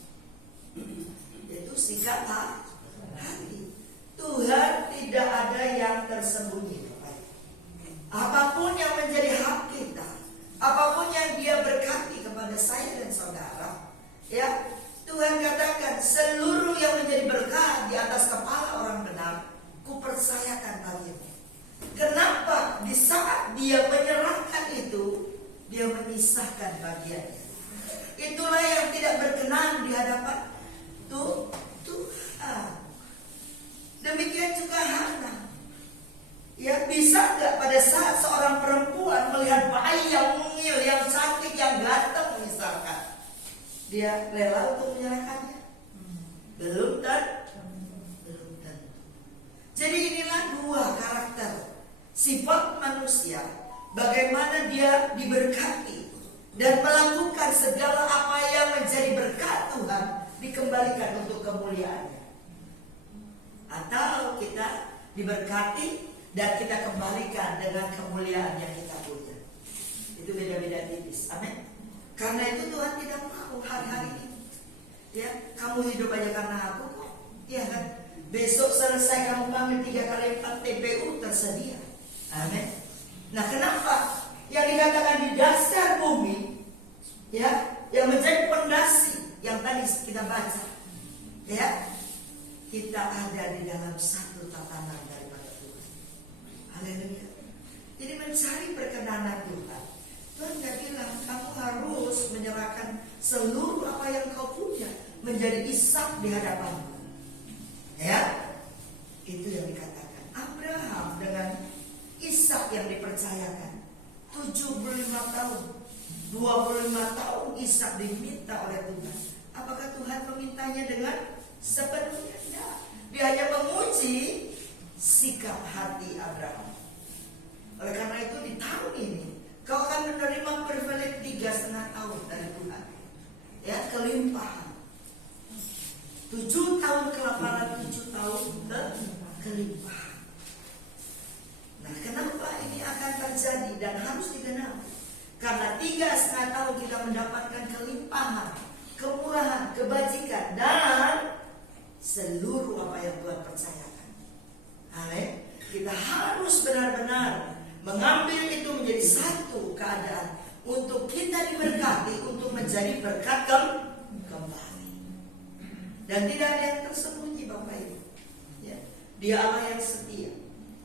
Yaitu sikap hati. Tuhan tidak ada yang tersembunyi. Apapun yang menjadi hak kita, apapun yang Dia berkati kepada saya dan saudara, ya, Tuhan katakan seluruh yang menjadi berkat di atas kepala orang benar, kupercayakan bagimu. Kenapa? Di saat dia menyerahkan itu, dia menyisahkan bagiannya. Itulah yang tidak berkenan di hadapan Tuhan. rela untuk menyerahkannya? Belum tentu. Jadi inilah dua karakter sifat manusia, bagaimana dia diberkati dan melakukan segala apa yang menjadi berkat Tuhan dikembalikan untuk kemuliaannya. Atau kita diberkati dan kita kembalikan dengan kemuliaan yang kita punya. Itu beda-beda tipis. Amin. Karena itu Tuhan tidak mau hari-hari ini, ya, kamu hidup aja karena aku kok, ya kan? Besok selesai kamu panggil 3 kali 4 TPU tersedia. Amin. Nah, kenapa? Yang dikatakan di dasar bumi, ya, yang menjadi pondasi yang tadi kita baca, ya, kita ada di dalam satu tatanan daripada Tuhan. Haleluya. Jadi mencari perkenanan Tuhan. Tuhan tidak bilang kamu harus menyerahkan seluruh apa yang kau punya menjadi Ishak di hadapanmu. Ya, itu yang dikatakan. Abraham dengan Ishak yang dipercayakan 75 tahun, 25 tahun Ishak diminta oleh Tuhan. Apakah Tuhan memintanya dengan sepenuhnya? Tidak. Dia hanya menguji sikap hati Abraham. Oleh karena itu di tahun ini kau akan menerima privilege 3,5 tahun dari Tuhan. Ya, kelimpahan. 7 tahun kelaparan, 7 tahun kelimpahan. Nah, kenapa ini akan terjadi dan harus digenapi? Karena 3,5 tahun kita mendapatkan kelimpahan, kemurahan, kebajikan, dan seluruh apa yang Tuhan percayakan. Amin. Kita harus benar-benar mengambil itu menjadi satu keadaan untuk kita diberkati, untuk menjadi berkat kembali. Dan tidak ada yang tersembunyi, Bapak Ibu. Ya. Dia Allah yang setia.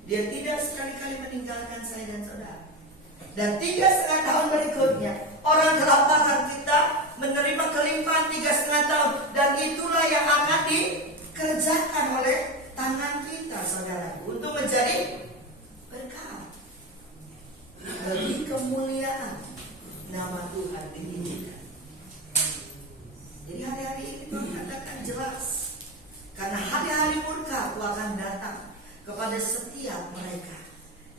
Dia tidak sekali-kali meninggalkan saya dan saudara. Dan 3,5 tahun berikutnya, orang kelaparan kita menerima kelimpahan 3,5 tahun. Dan itulah yang akan dikerjakan oleh tangan kita, saudara, untuk menjadi berkat. Bagi kemuliaan nama Tuhan ditinggikan. Jadi hari-hari ini Tuhan katakan jelas, karena hari-hari murka akan datang kepada setiap mereka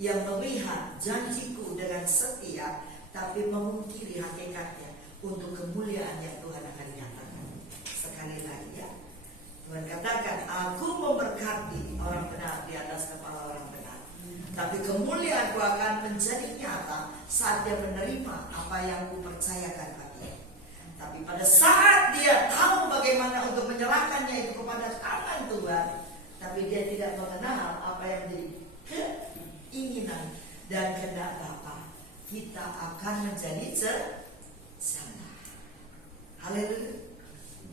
yang melihat janjiku dengan setia, tapi memungkiri hakikatnya untuk kemuliaan yang Tuhan akan nyatakan. Sekali lagi, ya, Tuhan katakan, aku memberkati orang benar di atas kepala orang benar, tapi kemuliaanku akan menjadi nyata saat dia menerima apa yang kupercayakan baginya. Tapi pada saat dia tahu bagaimana untuk menyerahkannya itu kepada tangan Tuhan, tapi dia tidak mengenal apa yang menjadi keinginan dan kehendak Bapa, kita akan menjadi celaka. Haleluya.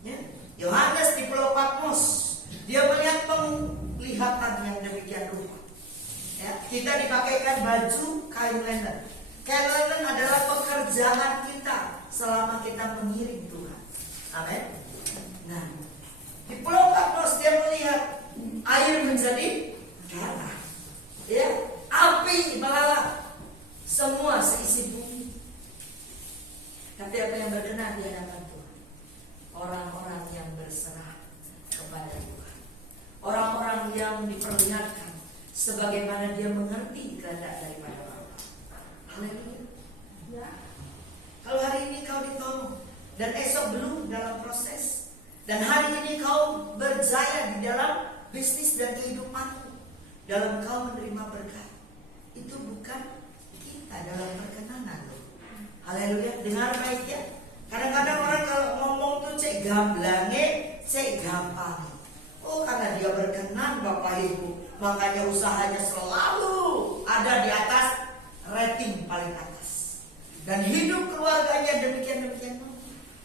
Ya. Yohanes di Pulau Patmos, dia melihat penglihatan yang demikian rupa. Ya, kita dipakaikan baju kain linen. Kain linen adalah pekerjaan kita selama kita mengiring Tuhan. Amin. Nah, di Pulau Patmos dia melihat air menjadi darah. Ya, api melalap semua seisi bumi. Tapi apa yang berkenan di hadapan Tuhan? Orang-orang yang berserah kepada Tuhan. Orang-orang yang diperlihatkan sebagaimana dia mengerti kehendak daripada Bapa. Haleluya. Ya. Kalau hari ini kau ditolong dan esok belum dalam proses, dan hari ini kau berjaya di dalam bisnis dan kehidupanmu, dalam kau menerima berkat, itu bukan kita dalam perkenanan loh. Haleluya. Dengar baik ya. Kadang-kadang orang kalau ngomong tuh cek gamblange, cek gampang. Oh, karena dia berkenan Bapak Ibu, makanya usahanya selalu ada di atas rating paling atas. Dan hidup keluarganya demikian-demikian.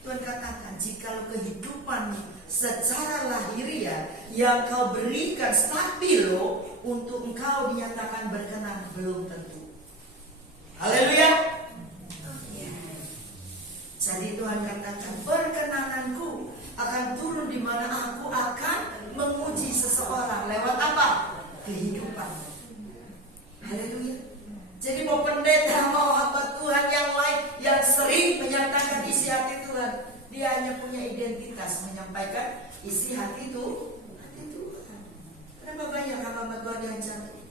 Tuhan katakan, jika kehidupan secara lahiriah yang kau berikan stabilo untuk engkau dinyatakan berkenan, belum tentu. Haleluya. Jadi Tuhan katakan, perkenananku akan turun di mana aku akan menguji seseorang lewat apa? Kehidupan. Haleluya. Jadi mau pendeta, mau hamba Tuhan yang lain yang sering menyatakan isi hati Tuhan, dia hanya punya identitas ringkas menyampaikan isi hati Tuhan. Kenapa banyak hamba Tuhan yang cantik?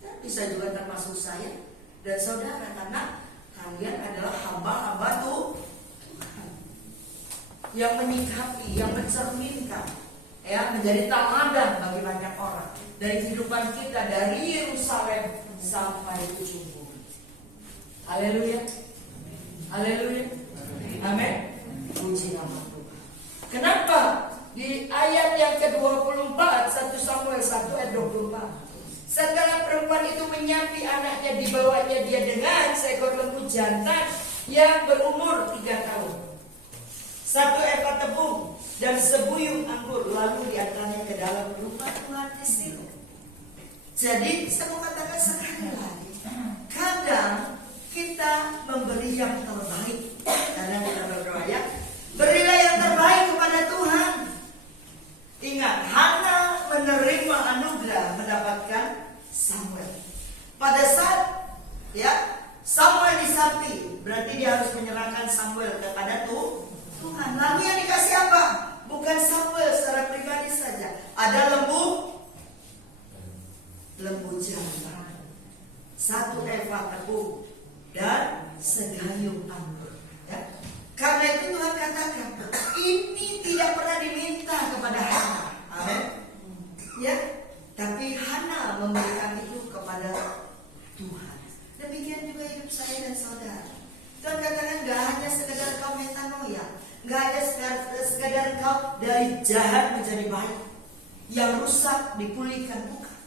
Dan bisa juga termasuk saya dan saudara, karena kalian adalah hamba-hamba Tuhan yang menyikapi, yang mencerminkan, ya, menjadi teladan bagi banyak orang dari kehidupan kita dari Yerusalem sampai ujung bumi. Haleluya, haleluya, amin. Puji nama Tuhan. Kenapa di ayat yang ke-24 1 Samuel 1 ayat 24, setelah perempuan itu menyapi anaknya, dibawanya dia dengan seekor lembu jantan yang berumur 3 tahun, 1 ekor tepung dan sebuyung anggur, lalu diantaranya ke dalam rumah Tuhan di Silo. Jadi saya mau katakan sekali lagi, kadang kita memberi yang terbaik karena kita berdoa, ya, berilah yang terbaik kepada Tuhan. Ingat, Hana menerima anugerah mendapatkan Samuel. Pada saat, ya, Samuel disapi, berarti dia harus menyerahkan Samuel kepada Tuhan. Lalu yang dikasih apa? Bukan Samuel secara pribadi saja. Ada lembu jantan, 1 eva tepung dan segayung anggur. Ya. Karena itu Tuhan katakan, ini tidak pernah diminta kepada Hana. Amin. Ya, tapi Hana memberikan itu kepada Tuhan. Demikian juga hidup saya dan saudara. Tuhan katakan gak hanya sekedar kau metanoia, gak hanya sekedar kau dari jahat menjadi baik, yang rusak dipulihkan, bukan.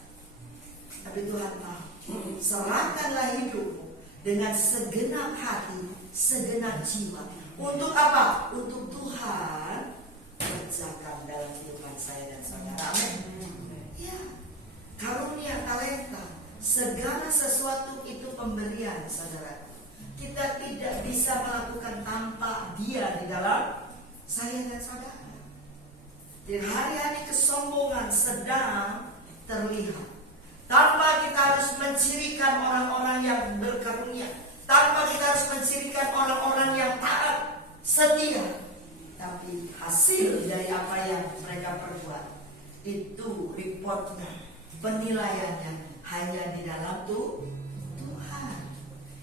Tapi Tuhan tahu, serahkanlah hidupmu dengan segenap hati, segenap jiwa. Untuk apa? Untuk Tuhan kerjakan dalam kehidupan saya dan saudara. Amin. Ya, karunia, talenta, segala sesuatu itu pemberian, saudara. Kita tidak bisa melakukan tanpa dia di dalam saya dan saudara. Di hari-hari kesombongan sedang terlihat. Tanpa kita harus mencirikan orang-orang yang berkarunia, tanpa kita harus mencirikan orang-orang yang taat, setia, tapi hasil dari apa yang mereka perbuat itu reportnya, penilaiannya hanya di dalam Tuhan.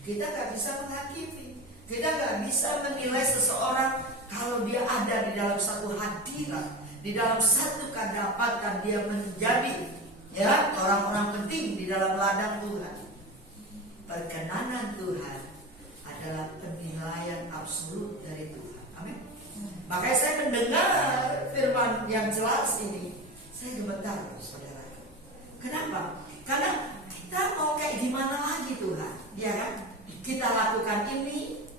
Kita gak bisa menghakimi, kita gak bisa menilai seseorang kalau dia ada di dalam satu hadirat, di dalam satu kedapatan dia menjadi, ya, orang-orang penting di dalam ladang Tuhan. Perkenanan Tuhan adalah penilaian absolut dari Tuhan. Amin. Makanya saya mendengar firman yang jelas ini, saya gemetar, saudara. Kenapa? Karena kita mau kayak gimana lagi Tuhan, ya kan? Kita lakukan ini,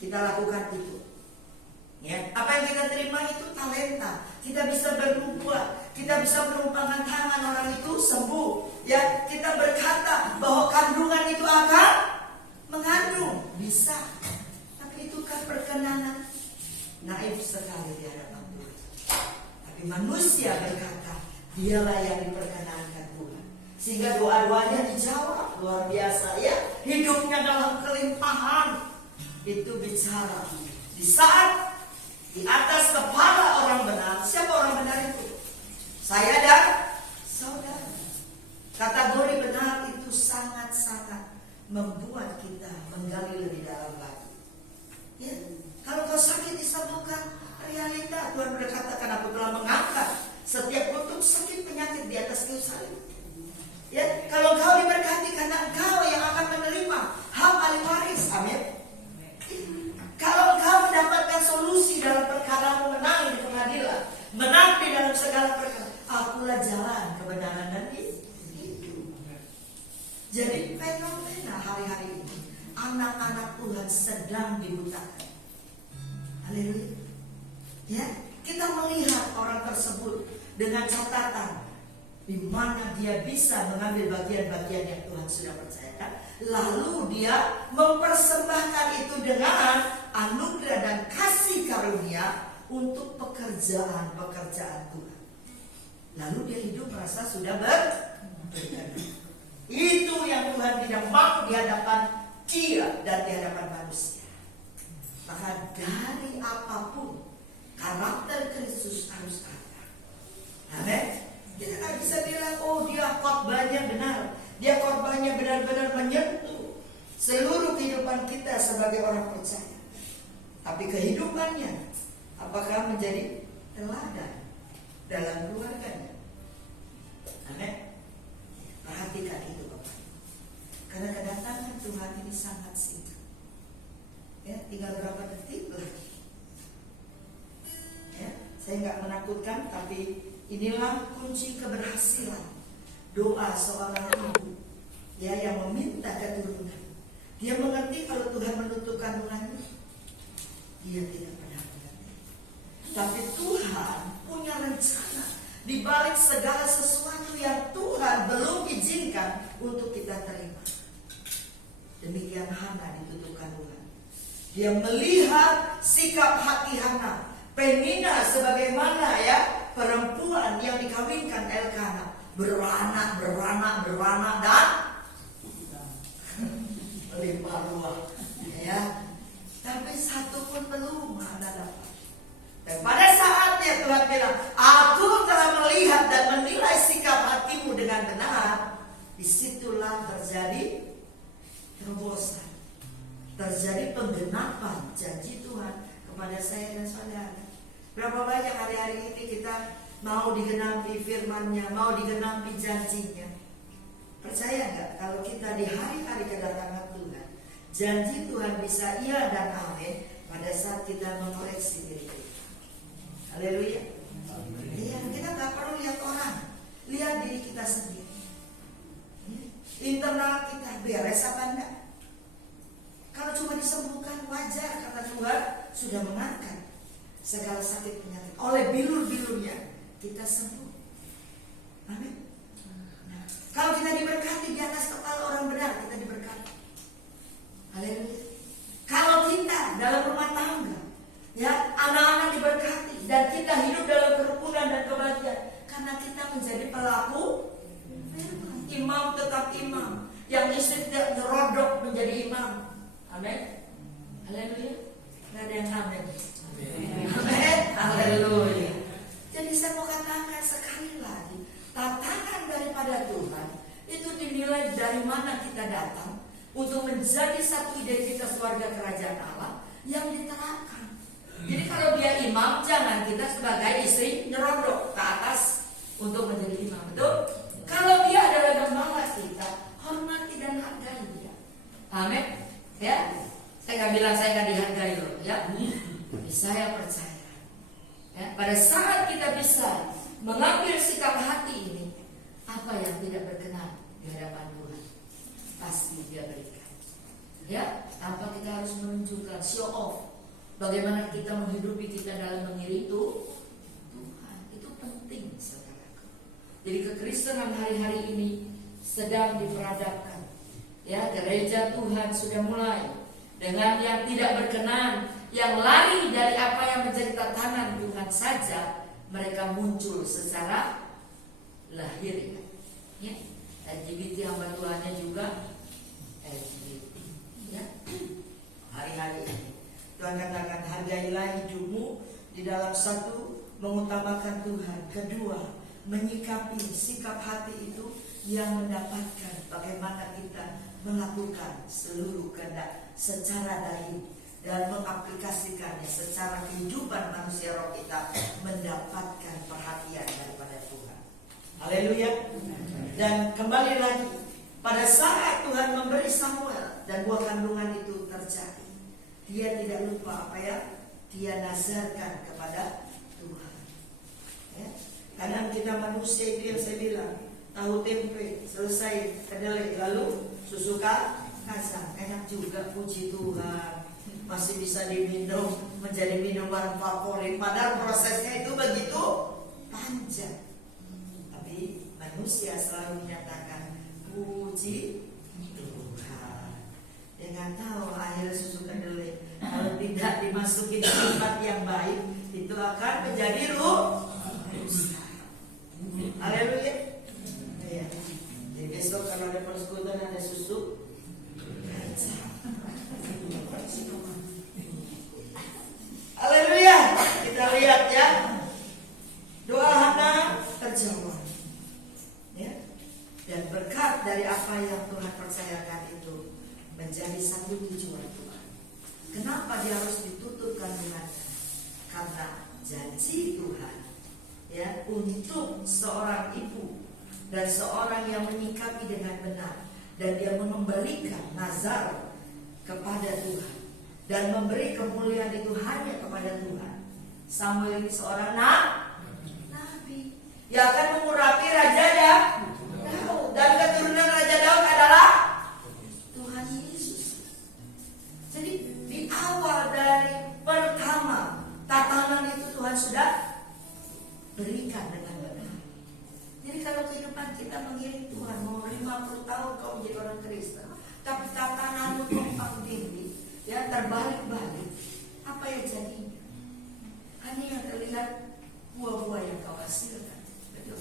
kita lakukan itu. Ya, apa yang kita terima itu talenta. Kita bisa berbuat, kita bisa menumpangkan tangan orang itu sembuh. Ya, kita berkata bahwa kandungan itu akan mengandung, bisa. Tapi itu kan perkenanan naif sekali di hadapan Tuhan. Tapi manusia berkata, dialah yang diperkenankan Tuhan, sehingga doa-doanya dijawab. Luar biasa, ya. Hidupnya dalam kelimpahan. Itu bicara di saat di atas kepala orang benar. Siapa orang benar itu? Saya dan saudara. Kategori benar itu sangat-sangat membuat kita menggali lebih dalam lagi. Ya, kalau kau sakit disembuhkan, realita Tuhan berkatakan, aku telah mengangkat setiap kutub sakit penyakit di atas kayu salib. Ya, kalau kau diberkati karena engkau yang akan menerima hak ahli waris. Amin. Kalau engkau mendapatkan solusi dalam perkara, menang di pengadilan, menang di dalam segala perkara, akulah jalan kebenaran dan hidup. Jadi fenomena hari-hari ini, anak-anak Tuhan sedang dibutakan. Haleluya. Ya, kita melihat orang tersebut dengan catatan di mana dia bisa mengambil bagian-bagian yang Tuhan sudah percayakan, lalu dia mempersembahkan itu dengan anugerah dan kasih karunia untuk pekerjaan-pekerjaan Tuhan. Lalu dia hidup merasa sudah berkenan. Itu yang Tuhan tidak mau di hadapan dia dan di hadapan manusia. Maka dari apapun Karakter Kristus harus ada. Amin. Kita nggak bisa bilang, oh dia khotbahnya benar, dia khotbahnya benar-benar menyentuh seluruh kehidupan kita sebagai orang percaya. Tapi kehidupannya, apakah menjadi teladan dalam keluarganya? Amin. Perhatikan itu Bapak. Karena kedatangan Tuhan ini sangat singkat. Ya, tinggal berapa detik lagi. Ya, saya nggak menakutkan, tapi inilah kunci keberhasilan doa seorang ibu ya yang meminta keturunan. Dia mengerti kalau Tuhan menutup kandungannya, dia tidak pernah mengerti. Tapi Tuhan punya rencana di balik segala sesuatu yang Tuhan belum izinkan untuk kita terima. Demikian Hana ditutup kandungan. Dia melihat sikap hati Hana. Penina sebagaimana ya perempuan yang dikawinkan Elkana, beranak dan melimpah ruah ya. Tapi satu pun belum Hana dapat. Dan pada saatnya Tuhan bilang, aku telah melihat dan menilai sikap hatimu dengan benar. Disitulah terjadi terobosan, terjadi penggenapan janji Tuhan kepada saya dan saudara. Berapa banyak hari-hari ini kita mau digenapi firman-Nya, mau digenapi janjinya. Percaya nggak kalau kita di hari-hari kedatangan Tuhan, janji Tuhan bisa iya dan amin pada saat kita mengoreksi diri kita. Haleluya. Iya, kita nggak perlu lihat orang, lihat diri kita sendiri. Internal kita beres apa enggak? Kalau cuma disembuhkan wajar karena Tuhan sudah mengangkat segala sakit penyakit. Oleh bilur-bilurnya kita sembuh. Amin. Nah, kalau kita diberkati di atas kepala orang benar, kita diberkati. Haleluya. Kalau kita dalam rumah tangga, ya anak-anak diberkati dan kita hidup dalam kerukunan dan kebahagiaan karena kita menjadi pelaku firman. Imam tetap imam, yang istri tidak ngerodok menjadi imam. Amin. Haleluya. Nggak ada yang amin. Amin. Haleluya. Jadi saya mau katakan sekali lagi, tantangan daripada Tuhan itu dinilai dari mana kita datang untuk menjadi satu identitas warga kerajaan Allah yang diterapkan. Jadi kalau dia imam, jangan kita sebagai istri nyerondok ke atas untuk menjadi imam. Betul? Kalau dia adalah gembala kita, hormati dan hargai dia. Amin. Ya, saya nggak bilang saya nggak dihargai loh, ya. Saya percaya. Ya, pada saat kita bisa mengambil sikap hati ini, apa yang tidak berkenan di hadapan Tuhan, pasti Dia berikan. Ya, tanpa kita harus menunjukkan show off bagaimana kita menghidupi kita dalam mengiring Tuhan. Itu penting, saudaraku. Jadi kekristenan hari-hari ini sedang diperadabkan. Ya, gereja Tuhan sudah mulai dengan yang tidak berkenan, yang lari dari apa yang menjadi tatanan Tuhan saja, mereka muncul secara lahir. Ya, LGBT hamba Tuhannya juga LGBT. Ya, hari-hari ini Tuhan katakan hargailah hidupmu di dalam satu mengutamakan Tuhan, kedua menyikapi sikap hati itu yang mendapatkan bagaimana kita melakukan seluruh kehendak secara daring dan mengaplikasikannya secara kehidupan manusia roh kita mendapatkan perhatian daripada Tuhan. Haleluya. Dan kembali lagi pada saat Tuhan memberi Samuel dan buah kandungan itu terjadi, dia tidak lupa apa ya dia nazarkan kepada Tuhan. Ya. Kadang kita manusia itu yang saya bilang, tahu tempe selesai kedelai lalu susu kacang, enak juga, puji Tuhan, masih bisa diminum menjadi minuman favorit. Padahal prosesnya itu begitu panjang. Tapi manusia selalu menyatakan puji Tuhan. Dia nggak tahu akhir susu kedelai kalau tidak dimasukin ke tempat yang baik itu akan menjadi rusak. Haleluya. Ya. Jadi besok kalau ada persekutuan ada susu. Haleluya. Kita lihat menjadi satu tujuan Tuhan. Kenapa dia harus ditutup kandungannya? Karena janji Tuhan ya untuk seorang ibu dan seorang yang menyikapi dengan benar dan dia mengembalikan nazar kepada Tuhan dan memberi kemuliaan itu hanya kepada Tuhan. Samuel ini seorang nabi yang akan mengurapi Raja Daud, dan keturunan Raja Daud adalah Tuhan Yesus. Jadi di awal dari pertama tatanan itu Tuhan sudah berikan dengan benar. Jadi kalau kehidupan kita mengiring Tuhan, mau 50 tahun kau menjadi orang Kristen, tapi tatananmu tumpang tindih, ya terbalik-balik, apa yang jadinya? Hanya yang terlihat buah-buah yang kau hasilkan. Betul.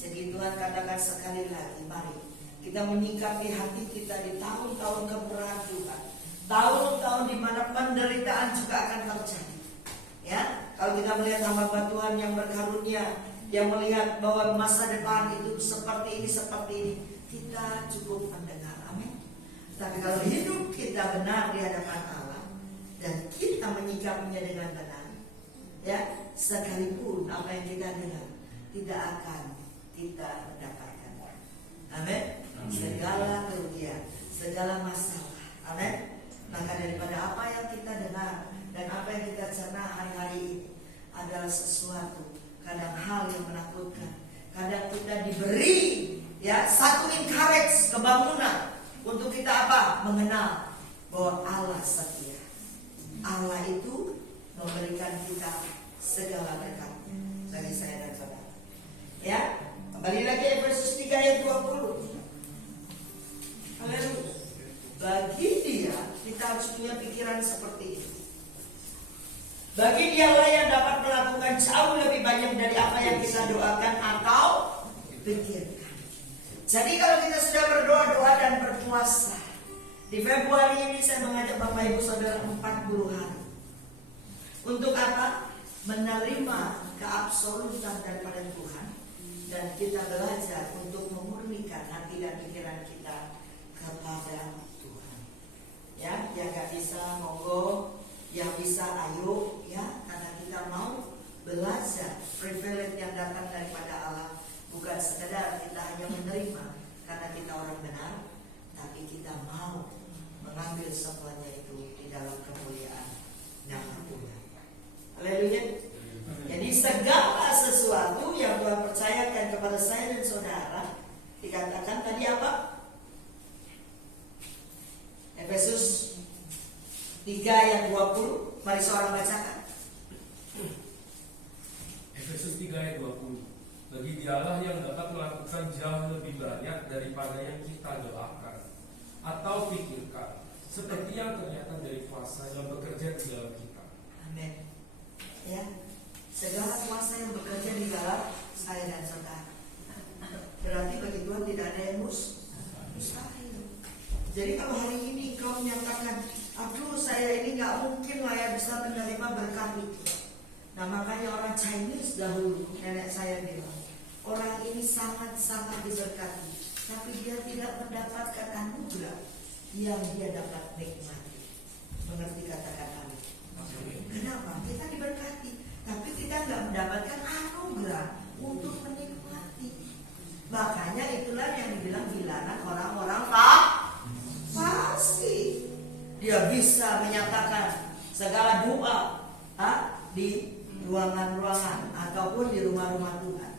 Jadi Tuhan katakan sekali lagi, mari kita menyikapi hati kita di tahun-tahun kemurahan Tuhan, tahun-tahun di mana penderitaan juga akan terjadi. Ya, kalau kita melihat hamba Tuhan yang berkarunia, yang melihat bahwa masa depan itu seperti ini, kita cukup mendengar, amin. Tapi kalau hidup kita benar di hadapan Allah dan kita menyikapinya dengan benar, ya, sekalipun apa yang kita dengar tidak akan kita dapatkan, amin. Segala kerugian, segala masalah, amin. Maka daripada apa yang kita dengar dan apa yang kita cerna hari-hari ini adalah sesuatu, kadang hal yang menakutkan, kadang kita diberi ya satu encourage kebangunan untuk kita apa? Mengenal bahwa Allah setia. Allah itu memberikan kita segala berkat bagi saya dan saudara. Ya, kembali lagi Efesus 3 ayat 20. Haleluya. Bagi dia kita harus punya pikiran seperti itu. Bagi dialah yang dapat melakukan jauh lebih banyak dari apa yang kita doakan atau pikirkan. Jadi kalau kita sudah berdoa-doa dan berpuasa, di Februari ini saya mengajak Bapak Ibu Saudara 40 hari. Untuk apa? Menerima keabsolutan daripada Tuhan. Dan kita belajar untuk memurnikan hati dan pikiran kita kepada Tuhan. Ya, yang gak bisa monggo, yang bisa ayo, ya, karena kita mau belajar privilege yang datang daripada Allah, bukan sekedar kita hanya menerima karena kita orang benar, tapi kita mau mengambil semuanya itu di dalam kemuliaan nama Tuhan. Haleluya. Jadi segala sesuatu yang Tuhan percayakan kepada saya dan saudara, dikatakan tadi apa? Efesus 3 ayat 20. Mari seorang bacakan. Efesus 3 ayat 20. Bagi dialah yang dapat melakukan jauh lebih banyak daripada yang kita doakan atau pikirkan, seperti yang ternyata dari kuasa yang bekerja di dalam kita. Amin. Ya, segala kuasa yang bekerja di dalam saya dan saudara. Berarti bagi Tuhan tidak ada yang mustahil. Jadi kalau hari ini kau menyatakan, aduh saya ini gak mungkin lah ya bisa menerima berkat itu. Nah makanya orang Chinese dahulu, nenek saya bilang, orang ini sangat-sangat diberkati, tapi dia tidak mendapatkan anugerah yang dia dapat nikmati. Mengerti katakan amin? Kenapa? Kita diberkati, tapi kita gak mendapatkan anugerah untuk menikmati. Makanya itulah yang dibilang bilangan orang-orang pasti. Dia bisa menyatakan segala doa di ruangan-ruangan ataupun di rumah-rumah Tuhan.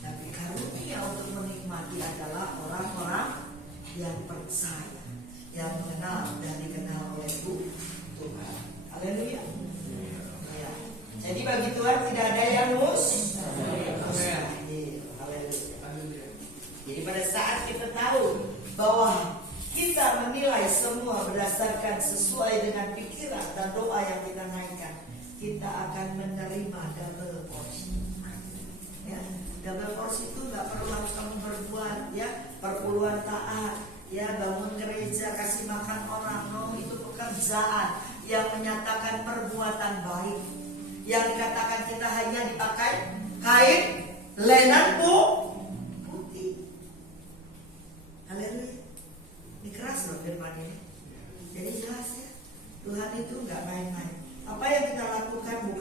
Tapi karunia untuk menikmati adalah orang-orang yang percaya, yang mengenal dan dikenal oleh Tuhan. Haleluya. Ya. Jadi bagi Tuhan tidak ada yang mustahil. Haleluya. Jadi pada saat kita tahu bahwa kita menilai semua berdasarkan sesuai dengan pikiran dan doa yang kita naikkan, kita akan menerima double portion. Ya, double portion itu nggak perlu harus kamu berbuat, ya, perpuluhan taat, ya, bangun gereja, kasih makan orang, no, itu pekerjaan yang menyatakan perbuatan baik. Yang dikatakan kita hanya dipakai kain lenan putih.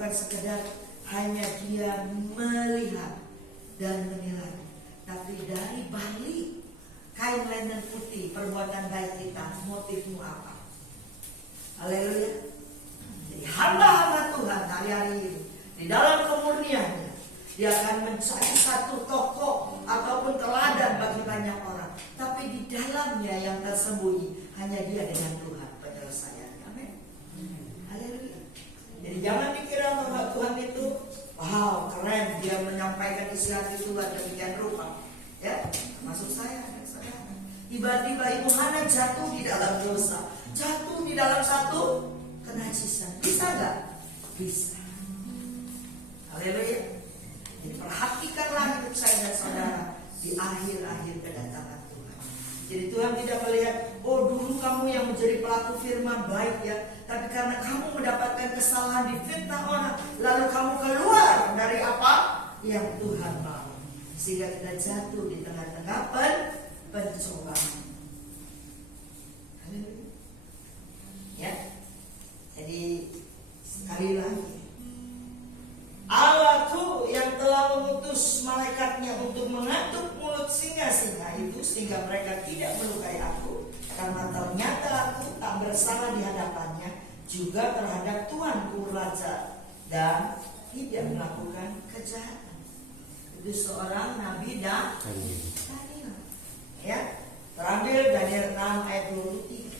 bukan sekedar hanya dia melihat dan menilai, tapi dari balik kain linen putih perbuatan baik kita, motifmu apa? Haleluya. Jadi hamba-hamba Tuhan hari-hari ini di dalam kemurniannya, dia akan mencari satu tokoh ataupun teladan bagi banyak orang, tapi di dalamnya yang tersembunyi hanya dia dengan Tuhan penyelesaiannya. Amin. Haleluya. Jadi jangan dikira bahwa Tuhan itu wow keren, dia menyampaikan isi hati Tuhan demikian rupa. Ya, masuk saya dan saudara. Tiba-tiba Ibu Hana jatuh di dalam dosa, jatuh di dalam satu kenajisan. Bisa nggak? Bisa. Haleluya. Jadi perhatikanlah hidup saya dan saudara di akhir-akhir kedatangan Tuhan. Jadi Tuhan tidak melihat, oh dulu kamu yang menjadi pelaku firman baik ya, tapi karena kamu mendapatkan kesalahan di fitnah orang, lalu kamu keluar dari apa yang Tuhan mau, sehingga kita jatuh di tengah-tengah pencobaan. Ya, jadi sekali lagi, Allah tuh yang telah mengutus malaikatnya untuk mengatuk mulut singa-singa itu sehingga mereka tidak melukai aku, karena ternyata aku tak bersalah di hadapannya juga terhadap Tuanku Raja dan tidak melakukan kejahatan. Itu seorang nabi dan Daniel. Ya, terambil Daniel 6 ayat 23.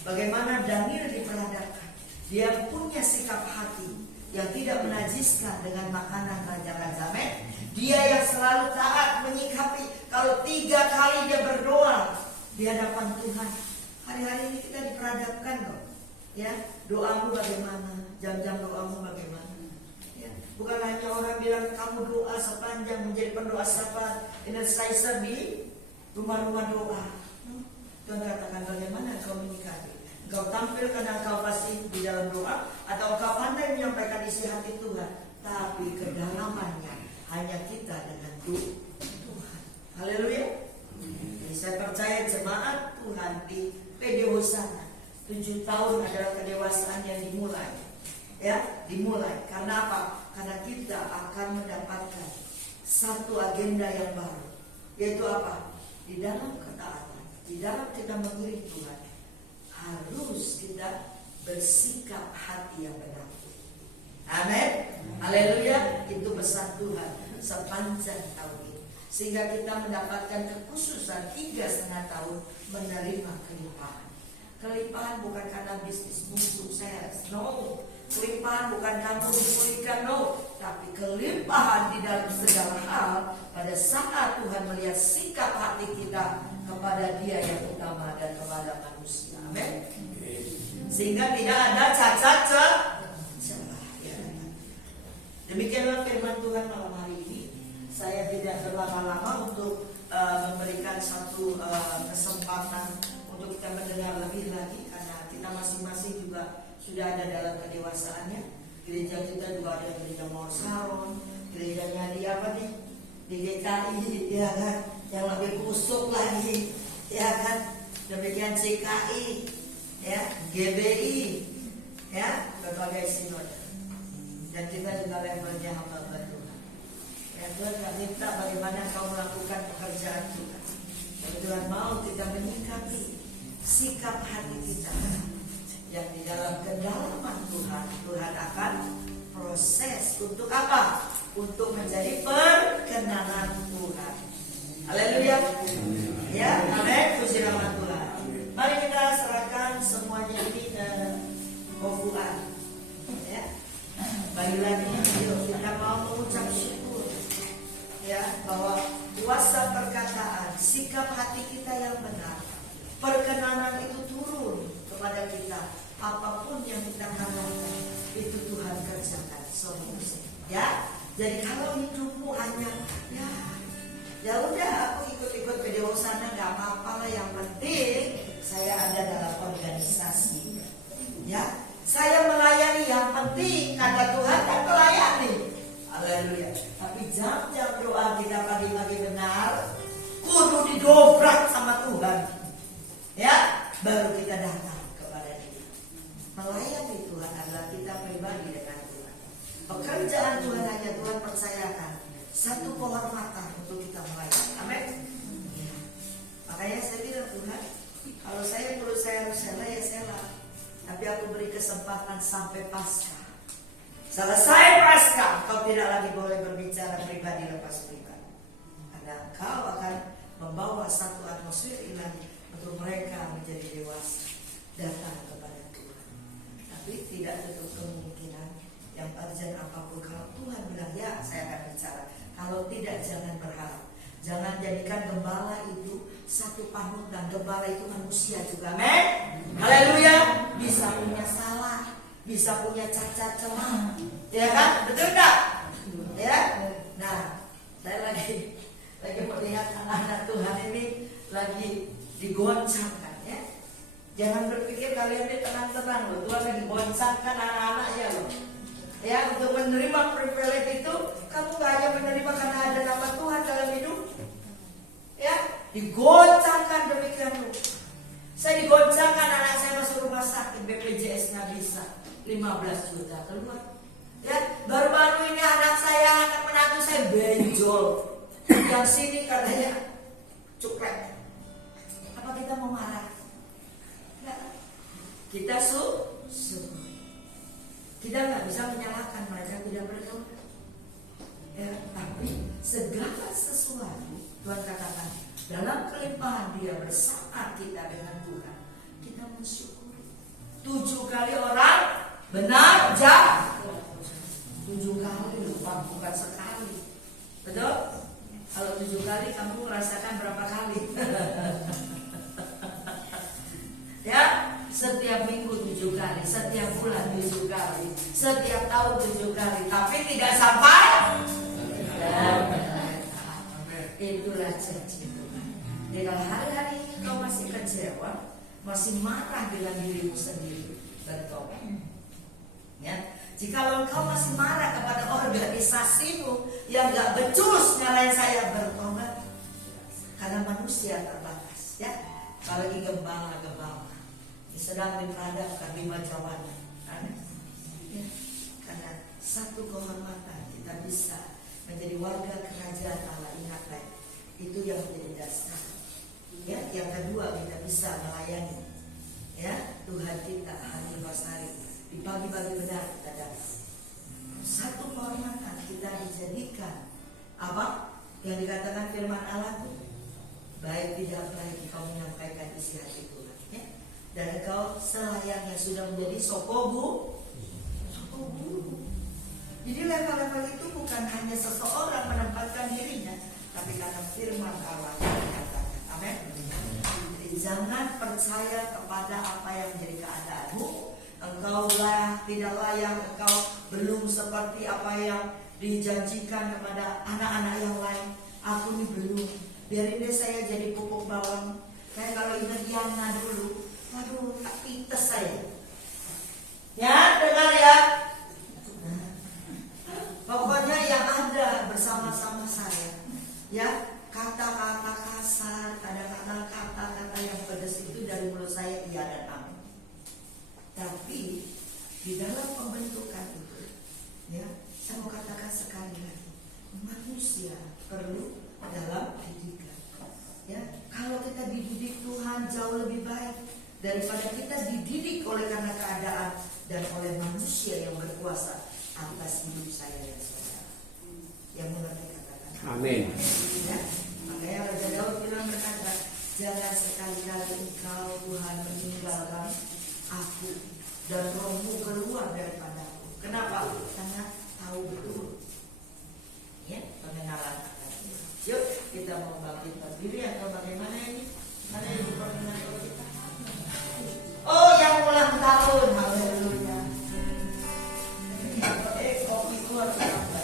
Bagaimana Daniel diperhadapkan? Dia punya sikap hati yang tidak menajiskan dengan makanan raja-raja Med. Dia yang selalu taat menyikapi kalau 3 kali dia berdoa di hadapan Tuhan. Hari-hari ini kita diperhadapkan loh. Ya, doamu bagaimana? Jam-jam doamu bagaimana? Ya, bukan hanya orang bilang kamu doa sepanjang menjadi pendoa sahabat energizer di rumah-rumah doa. Tuhan katakan bagaimana kau menyikapi? Kau tampil karena kau pasti di dalam doa, atau kau pandai menyampaikan isi hati Tuhan, tapi kedalamannya hanya kita dengan Tuhan. Haleluya. Jadi saya percaya jemaat Tuhan di PD Hosana 7 tahun adalah kedewasaan yang dimulai. Ya, dimulai. Karena apa? Karena kita akan mendapatkan satu agenda yang baru, yaitu apa? Di dalam ketaatan, di dalam kita mengiring Tuhan, harus kita bersikap hati yang benar. Amin. Haleluya. Itu pesan Tuhan sepanjang tahun ini, sehingga kita mendapatkan kekhususan 3,5 tahun menerima kelimpahan. Kelimpahan bukan karena bisnismu sukses, no. Kelimpahan bukan kamu dipulihkan, no. Tapi kelimpahan di dalam segala hal pada saat Tuhan melihat sikap hati kita kepada Dia yang utama dan kepada manusia. Amin. Sehingga tidak ada cacat celah. Demikianlah firman Tuhan malam hari ini. Saya tidak berlama-lama untuk memberikan satu kesempatan untuk kita mendengar lebih lagi, karena kita masing-masing juga sudah ada dalam kedewasaannya. Gereja kita juga ada gereja Mawar Saron, gerejanya di apa nih? Di GKI, ya kan? Yang lebih kusuk lagi, ya kan? Demikian CKI, ya, GBI, ya, berbagai sinode. Dan kita juga levelnya hamba Tuhan. Ya, Tuhan tak minta bagaimana kau melakukan pekerjaan Tuhan. Dan Tuhan mau kita menyikapi sikap hati kita yang di dalam kedalaman Tuhan. Tuhan akan proses untuk apa? Untuk menjadi perkenanan Tuhan. Haleluya. Ya, amin. Puji nama Tuhan. Mari kita serahkan semuanya ini ke Tuhan. Ya. Baik lagi, yuk kita mau mengucap syukur. Ya, bahwa kuasa perkataan, sikap hati kita yang benar, perkenanan itu turun kepada kita. Apapun yang kita katakan itu Tuhan kerjakan solusi. Ya, jadi kalau hidupmu hanya ya udah aku ikut-ikut ke sana nggak apa-apa lah, yang penting saya ada dalam organisasi. Ya, saya melayani, yang penting kata Tuhan kan melayani. Haleluya. Tapi jam-jam doa kita pagi-pagi benar, kudu didobrak sama Tuhan. Ya, baru kita datang kepada Dia. Melayani Tuhan adalah kita pribadi dengan Tuhan. Pekerjaan Tuhan hanya Tuhan percayakan satu kehormatan untuk kita melayani. Amin. Makanya saya bilang, Tuhan, kalau menurut saya harus rela ya rela. Tapi aku beri kesempatan sampai Paskah. Selesai Paskah, kau tidak lagi boleh berbicara pribadi lepas pribadi. Karena kau akan membawa satu atmosfer ilahi untuk mereka menjadi dewasa, datang kepada Tuhan. Tapi tidak tutup kemungkinan yang urgent apapun, kalau Tuhan bilang ya saya akan bicara. Kalau tidak, jangan berharap. Jangan jadikan gembala itu satu panutan. Gembala itu manusia juga, amin. Haleluya. Bisa punya salah, bisa punya cacat celah, ya kan? Betul tak? Ya. Nah, saya lagi melihat anak-anak Tuhan ini lagi digoncangkan, ya. Jangan berpikir kalian ini tenang-tenang loh. Tuhan lagi goncangkan anak-anaknya loh. Ya, untuk menerima privilege itu, kamu gak hanya menerima karena ada nama Tuhan dalam hidup. Ya, digoncangkan demikian loh. Saya digoncangkan, anak saya masuk rumah sakit, BPJS nggak bisa, 15 juta keluar. Ya, baru-baru ini anak menantu saya benjol. Yang sini katanya cuklek. Apa kita mau marah? Nggak. Kita kita nggak bisa menyalahkan mereka tidak berdoa. Ya, tapi segala sesuatu Tuhan katakan dalam kelimpahan Dia bersama kita dengan Tuhan, kita mensyukuri. 7 kali orang benar jahat. 7 kali lupa, bukan sekali. Betul? Kalau 7 kali kamu merasakan berapa kali? Ya, setiap minggu 7 kali, setiap bulan 7 kali, setiap tahun 7 kali, tapi tidak sampai. Itulah janji Tuhan. Jadi kalau hari-hari ini kau masih kecewa, masih marah dengan dirimu sendiri, bertobat. Ya, jika kau masih marah kepada organisasimu yang gak becus nyalain saya, bertobat. Karena manusia terbatas. Ya, kalau lagi gembala sedang diperadabkan di majawana. Ya, karena satu kehormatan kita bisa menjadi warga kerajaan Allah. Ingat baik, itu yang menjadi dasar. Ya, yang kedua kita bisa melayani. Ya, Tuhan kita hari hari di pagi-pagi benar kita datang. Satu kehormatan kita dijadikan apa yang dikatakan firman Allah, baik tidak baik kau menyampaikan isi hati Tuhan. Ya, dan engkau selayaknya sudah menjadi sokobu. Jadi level-level itu bukan hanya seseorang menempatkan dirinya, tapi karena firman Allah yang dikatakan. Amin. Jadi jangan percaya kepada apa yang menjadi keadaanmu. Engkau tidak layak, engkau belum seperti apa yang dijanjikan kepada anak-anak yang lain. Aku ini belum. Biarin deh saya jadi pupuk bawang. Kayak kalau ingat Yana dulu, waduh, tak pites saya. Ya, dengar ya. Pokoknya yang ada bersama-sama saya, ya, kata-kata kasar, kadang-kadang kata-kata yang pedas itu dari mulut saya iya dan amin. Tapi di dalam pembentukan itu, ya, saya mau katakan sekali lagi, manusia perlu dalam didikan. Ya, kalau kita dididik Tuhan jauh lebih baik daripada kita dididik oleh karena keadaan dan oleh manusia yang berkuasa atas hidup saya dan saudara. Yang mengerti katakan amin. Ya, makanya Raja Daud bilang berkata, jangan sekali-kali engkau Tuhan meninggalkan aku dan rohmu keluar daripadaku. Kenapa? Karena tahu betul. Ya, pengenalan akan Tuhan. Yuk kita mau bangkitkan diri atau bagaimana ini? Mana yang diperkenalkan oleh kita? Oh, yang ulang tahun, haleluya. Kopi keluar sampai.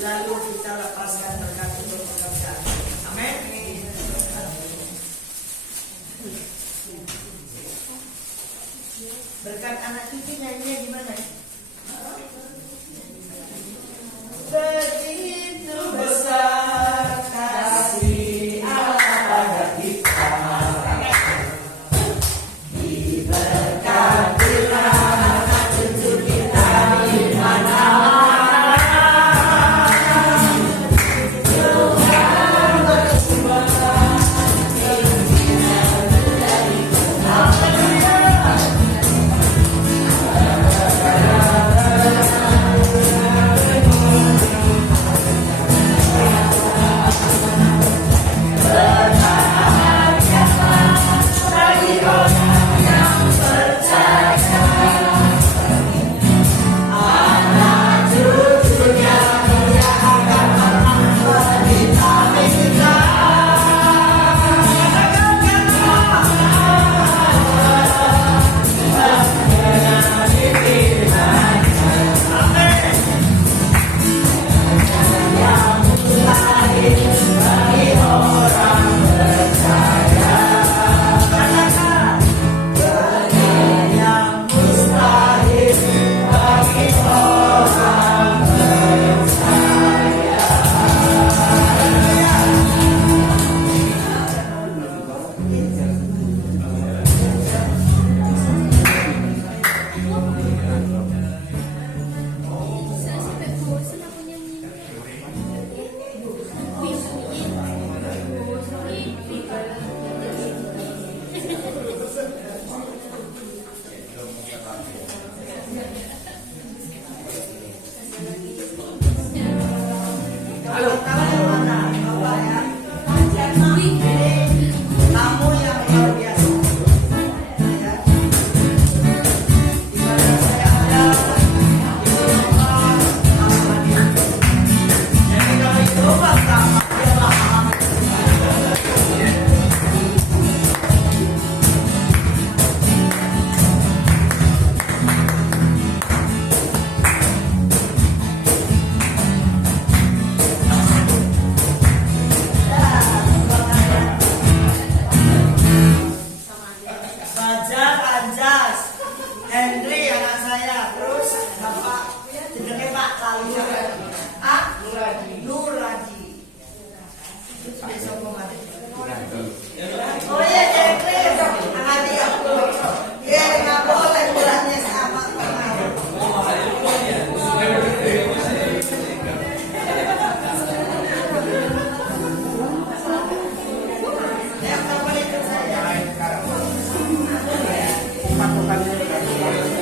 lalu kita lepaskan berkat untuk pekerjaan. Amin. Berkat anak cucu nyanyinya gimana? Begitu besar kasih Allah pada kita, diberkatilah anak cucu kita di mana-mana. Tuhan bersuara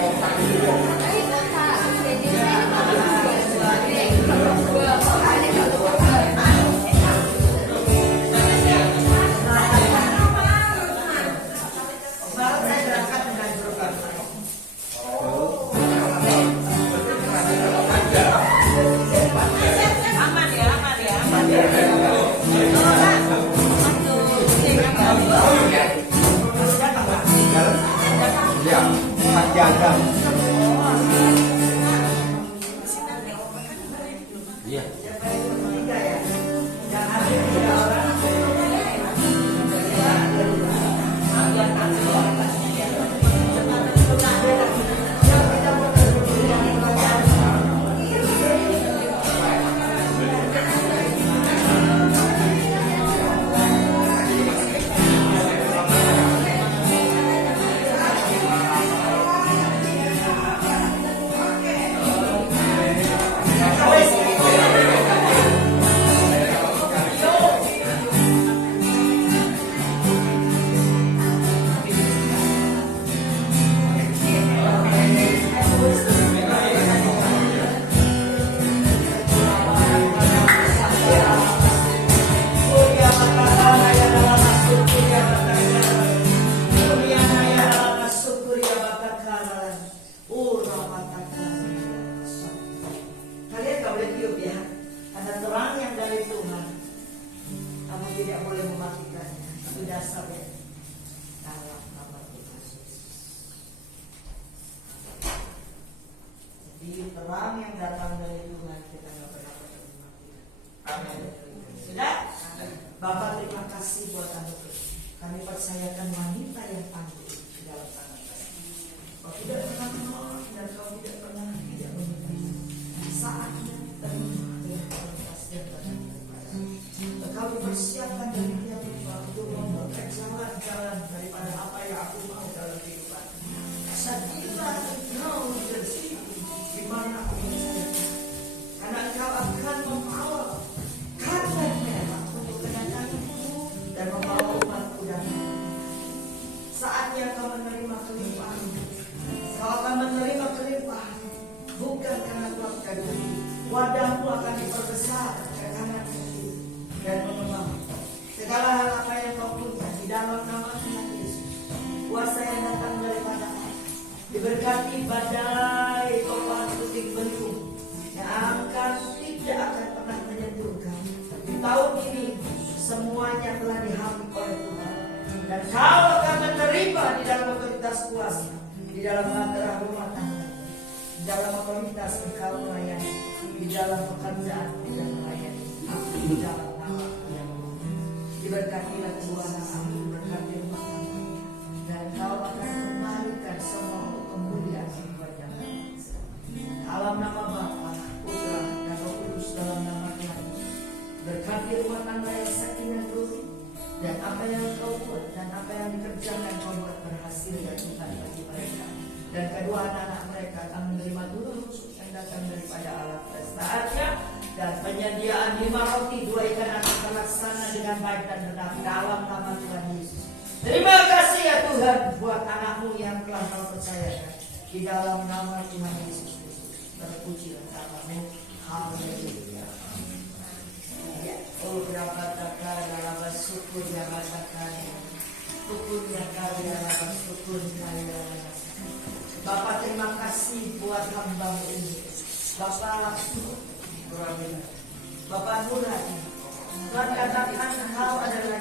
Sudah? Bapak terima kasih buat anugerah. Kami percayakan wanita yang tangguh di dalam tangan kami. Kau tidak pernah menolak dan kau tidak pernah tidak meminta. Saatnya terima dengan kualitas yang terbaik kepada engkau dipersiapkan dari tiap rupa untuk membuka jalan-jalan daripada apa yang aku mau dalam kehidupan. Saatnya engkau bersih di mana aku percayakan. Karena engkau akan membawa karpet merah untuk kedatanganku dan membawa umatku dan saatnya kau menerima kelimpahan. Kau akan menerima kelimpahan bukan karena kuat kagum. Wadahmu akan diperbesar ke kanan kiri dan mengembang segala hal apa yang kau punya di dalam nama Tuhan Yesus. Kuasa yang datang daripada Allah diberkati badai topan puting beliung yang tidak akan pernah menyentuh kamu. Di tahun ini semuanya telah dihamili oleh Tuhan dan kau akan menerima di dalam otoritas kuasa, di dalam bahtera rumah tangga, di dalam otoritas engkau melayani, di dalam pekerjaan dan melayani, di dalam nama yang diberkatilah Tuhan kami, diberkati rumah tangga dan kau akan kembalikan semua kemuliaan kepada kami. Dalam nama Bapa, Putra dan Roh Kudus, dalam nama Tuhan, berkati rumah tangga yang sakinah dulu dan apa yang kau buat dan apa yang dikerjakan kau buat berhasil dan Tuhan bagi mereka dan kedua anak-anak mereka akan menerima dulu rusuk yang datang daripada Allah saatnya dan penyediaan 5 roti 2 ikan akan terlaksana dengan baik dan benar dalam nama Tuhan Yesus. Terima kasih ya Tuhan buat anakmu yang telah kau percayakan di dalam nama Tuhan Yesus Kristus. Terpujilah namamu. Haleluya. Ya, oh berapa takkan dalam syukur yang rasakan, syukur yang kaya dalam syukur kaya rasakan. Bapak terima kasih buat hamba ini. Bapak Nurani. Tuhan katakan kau adalah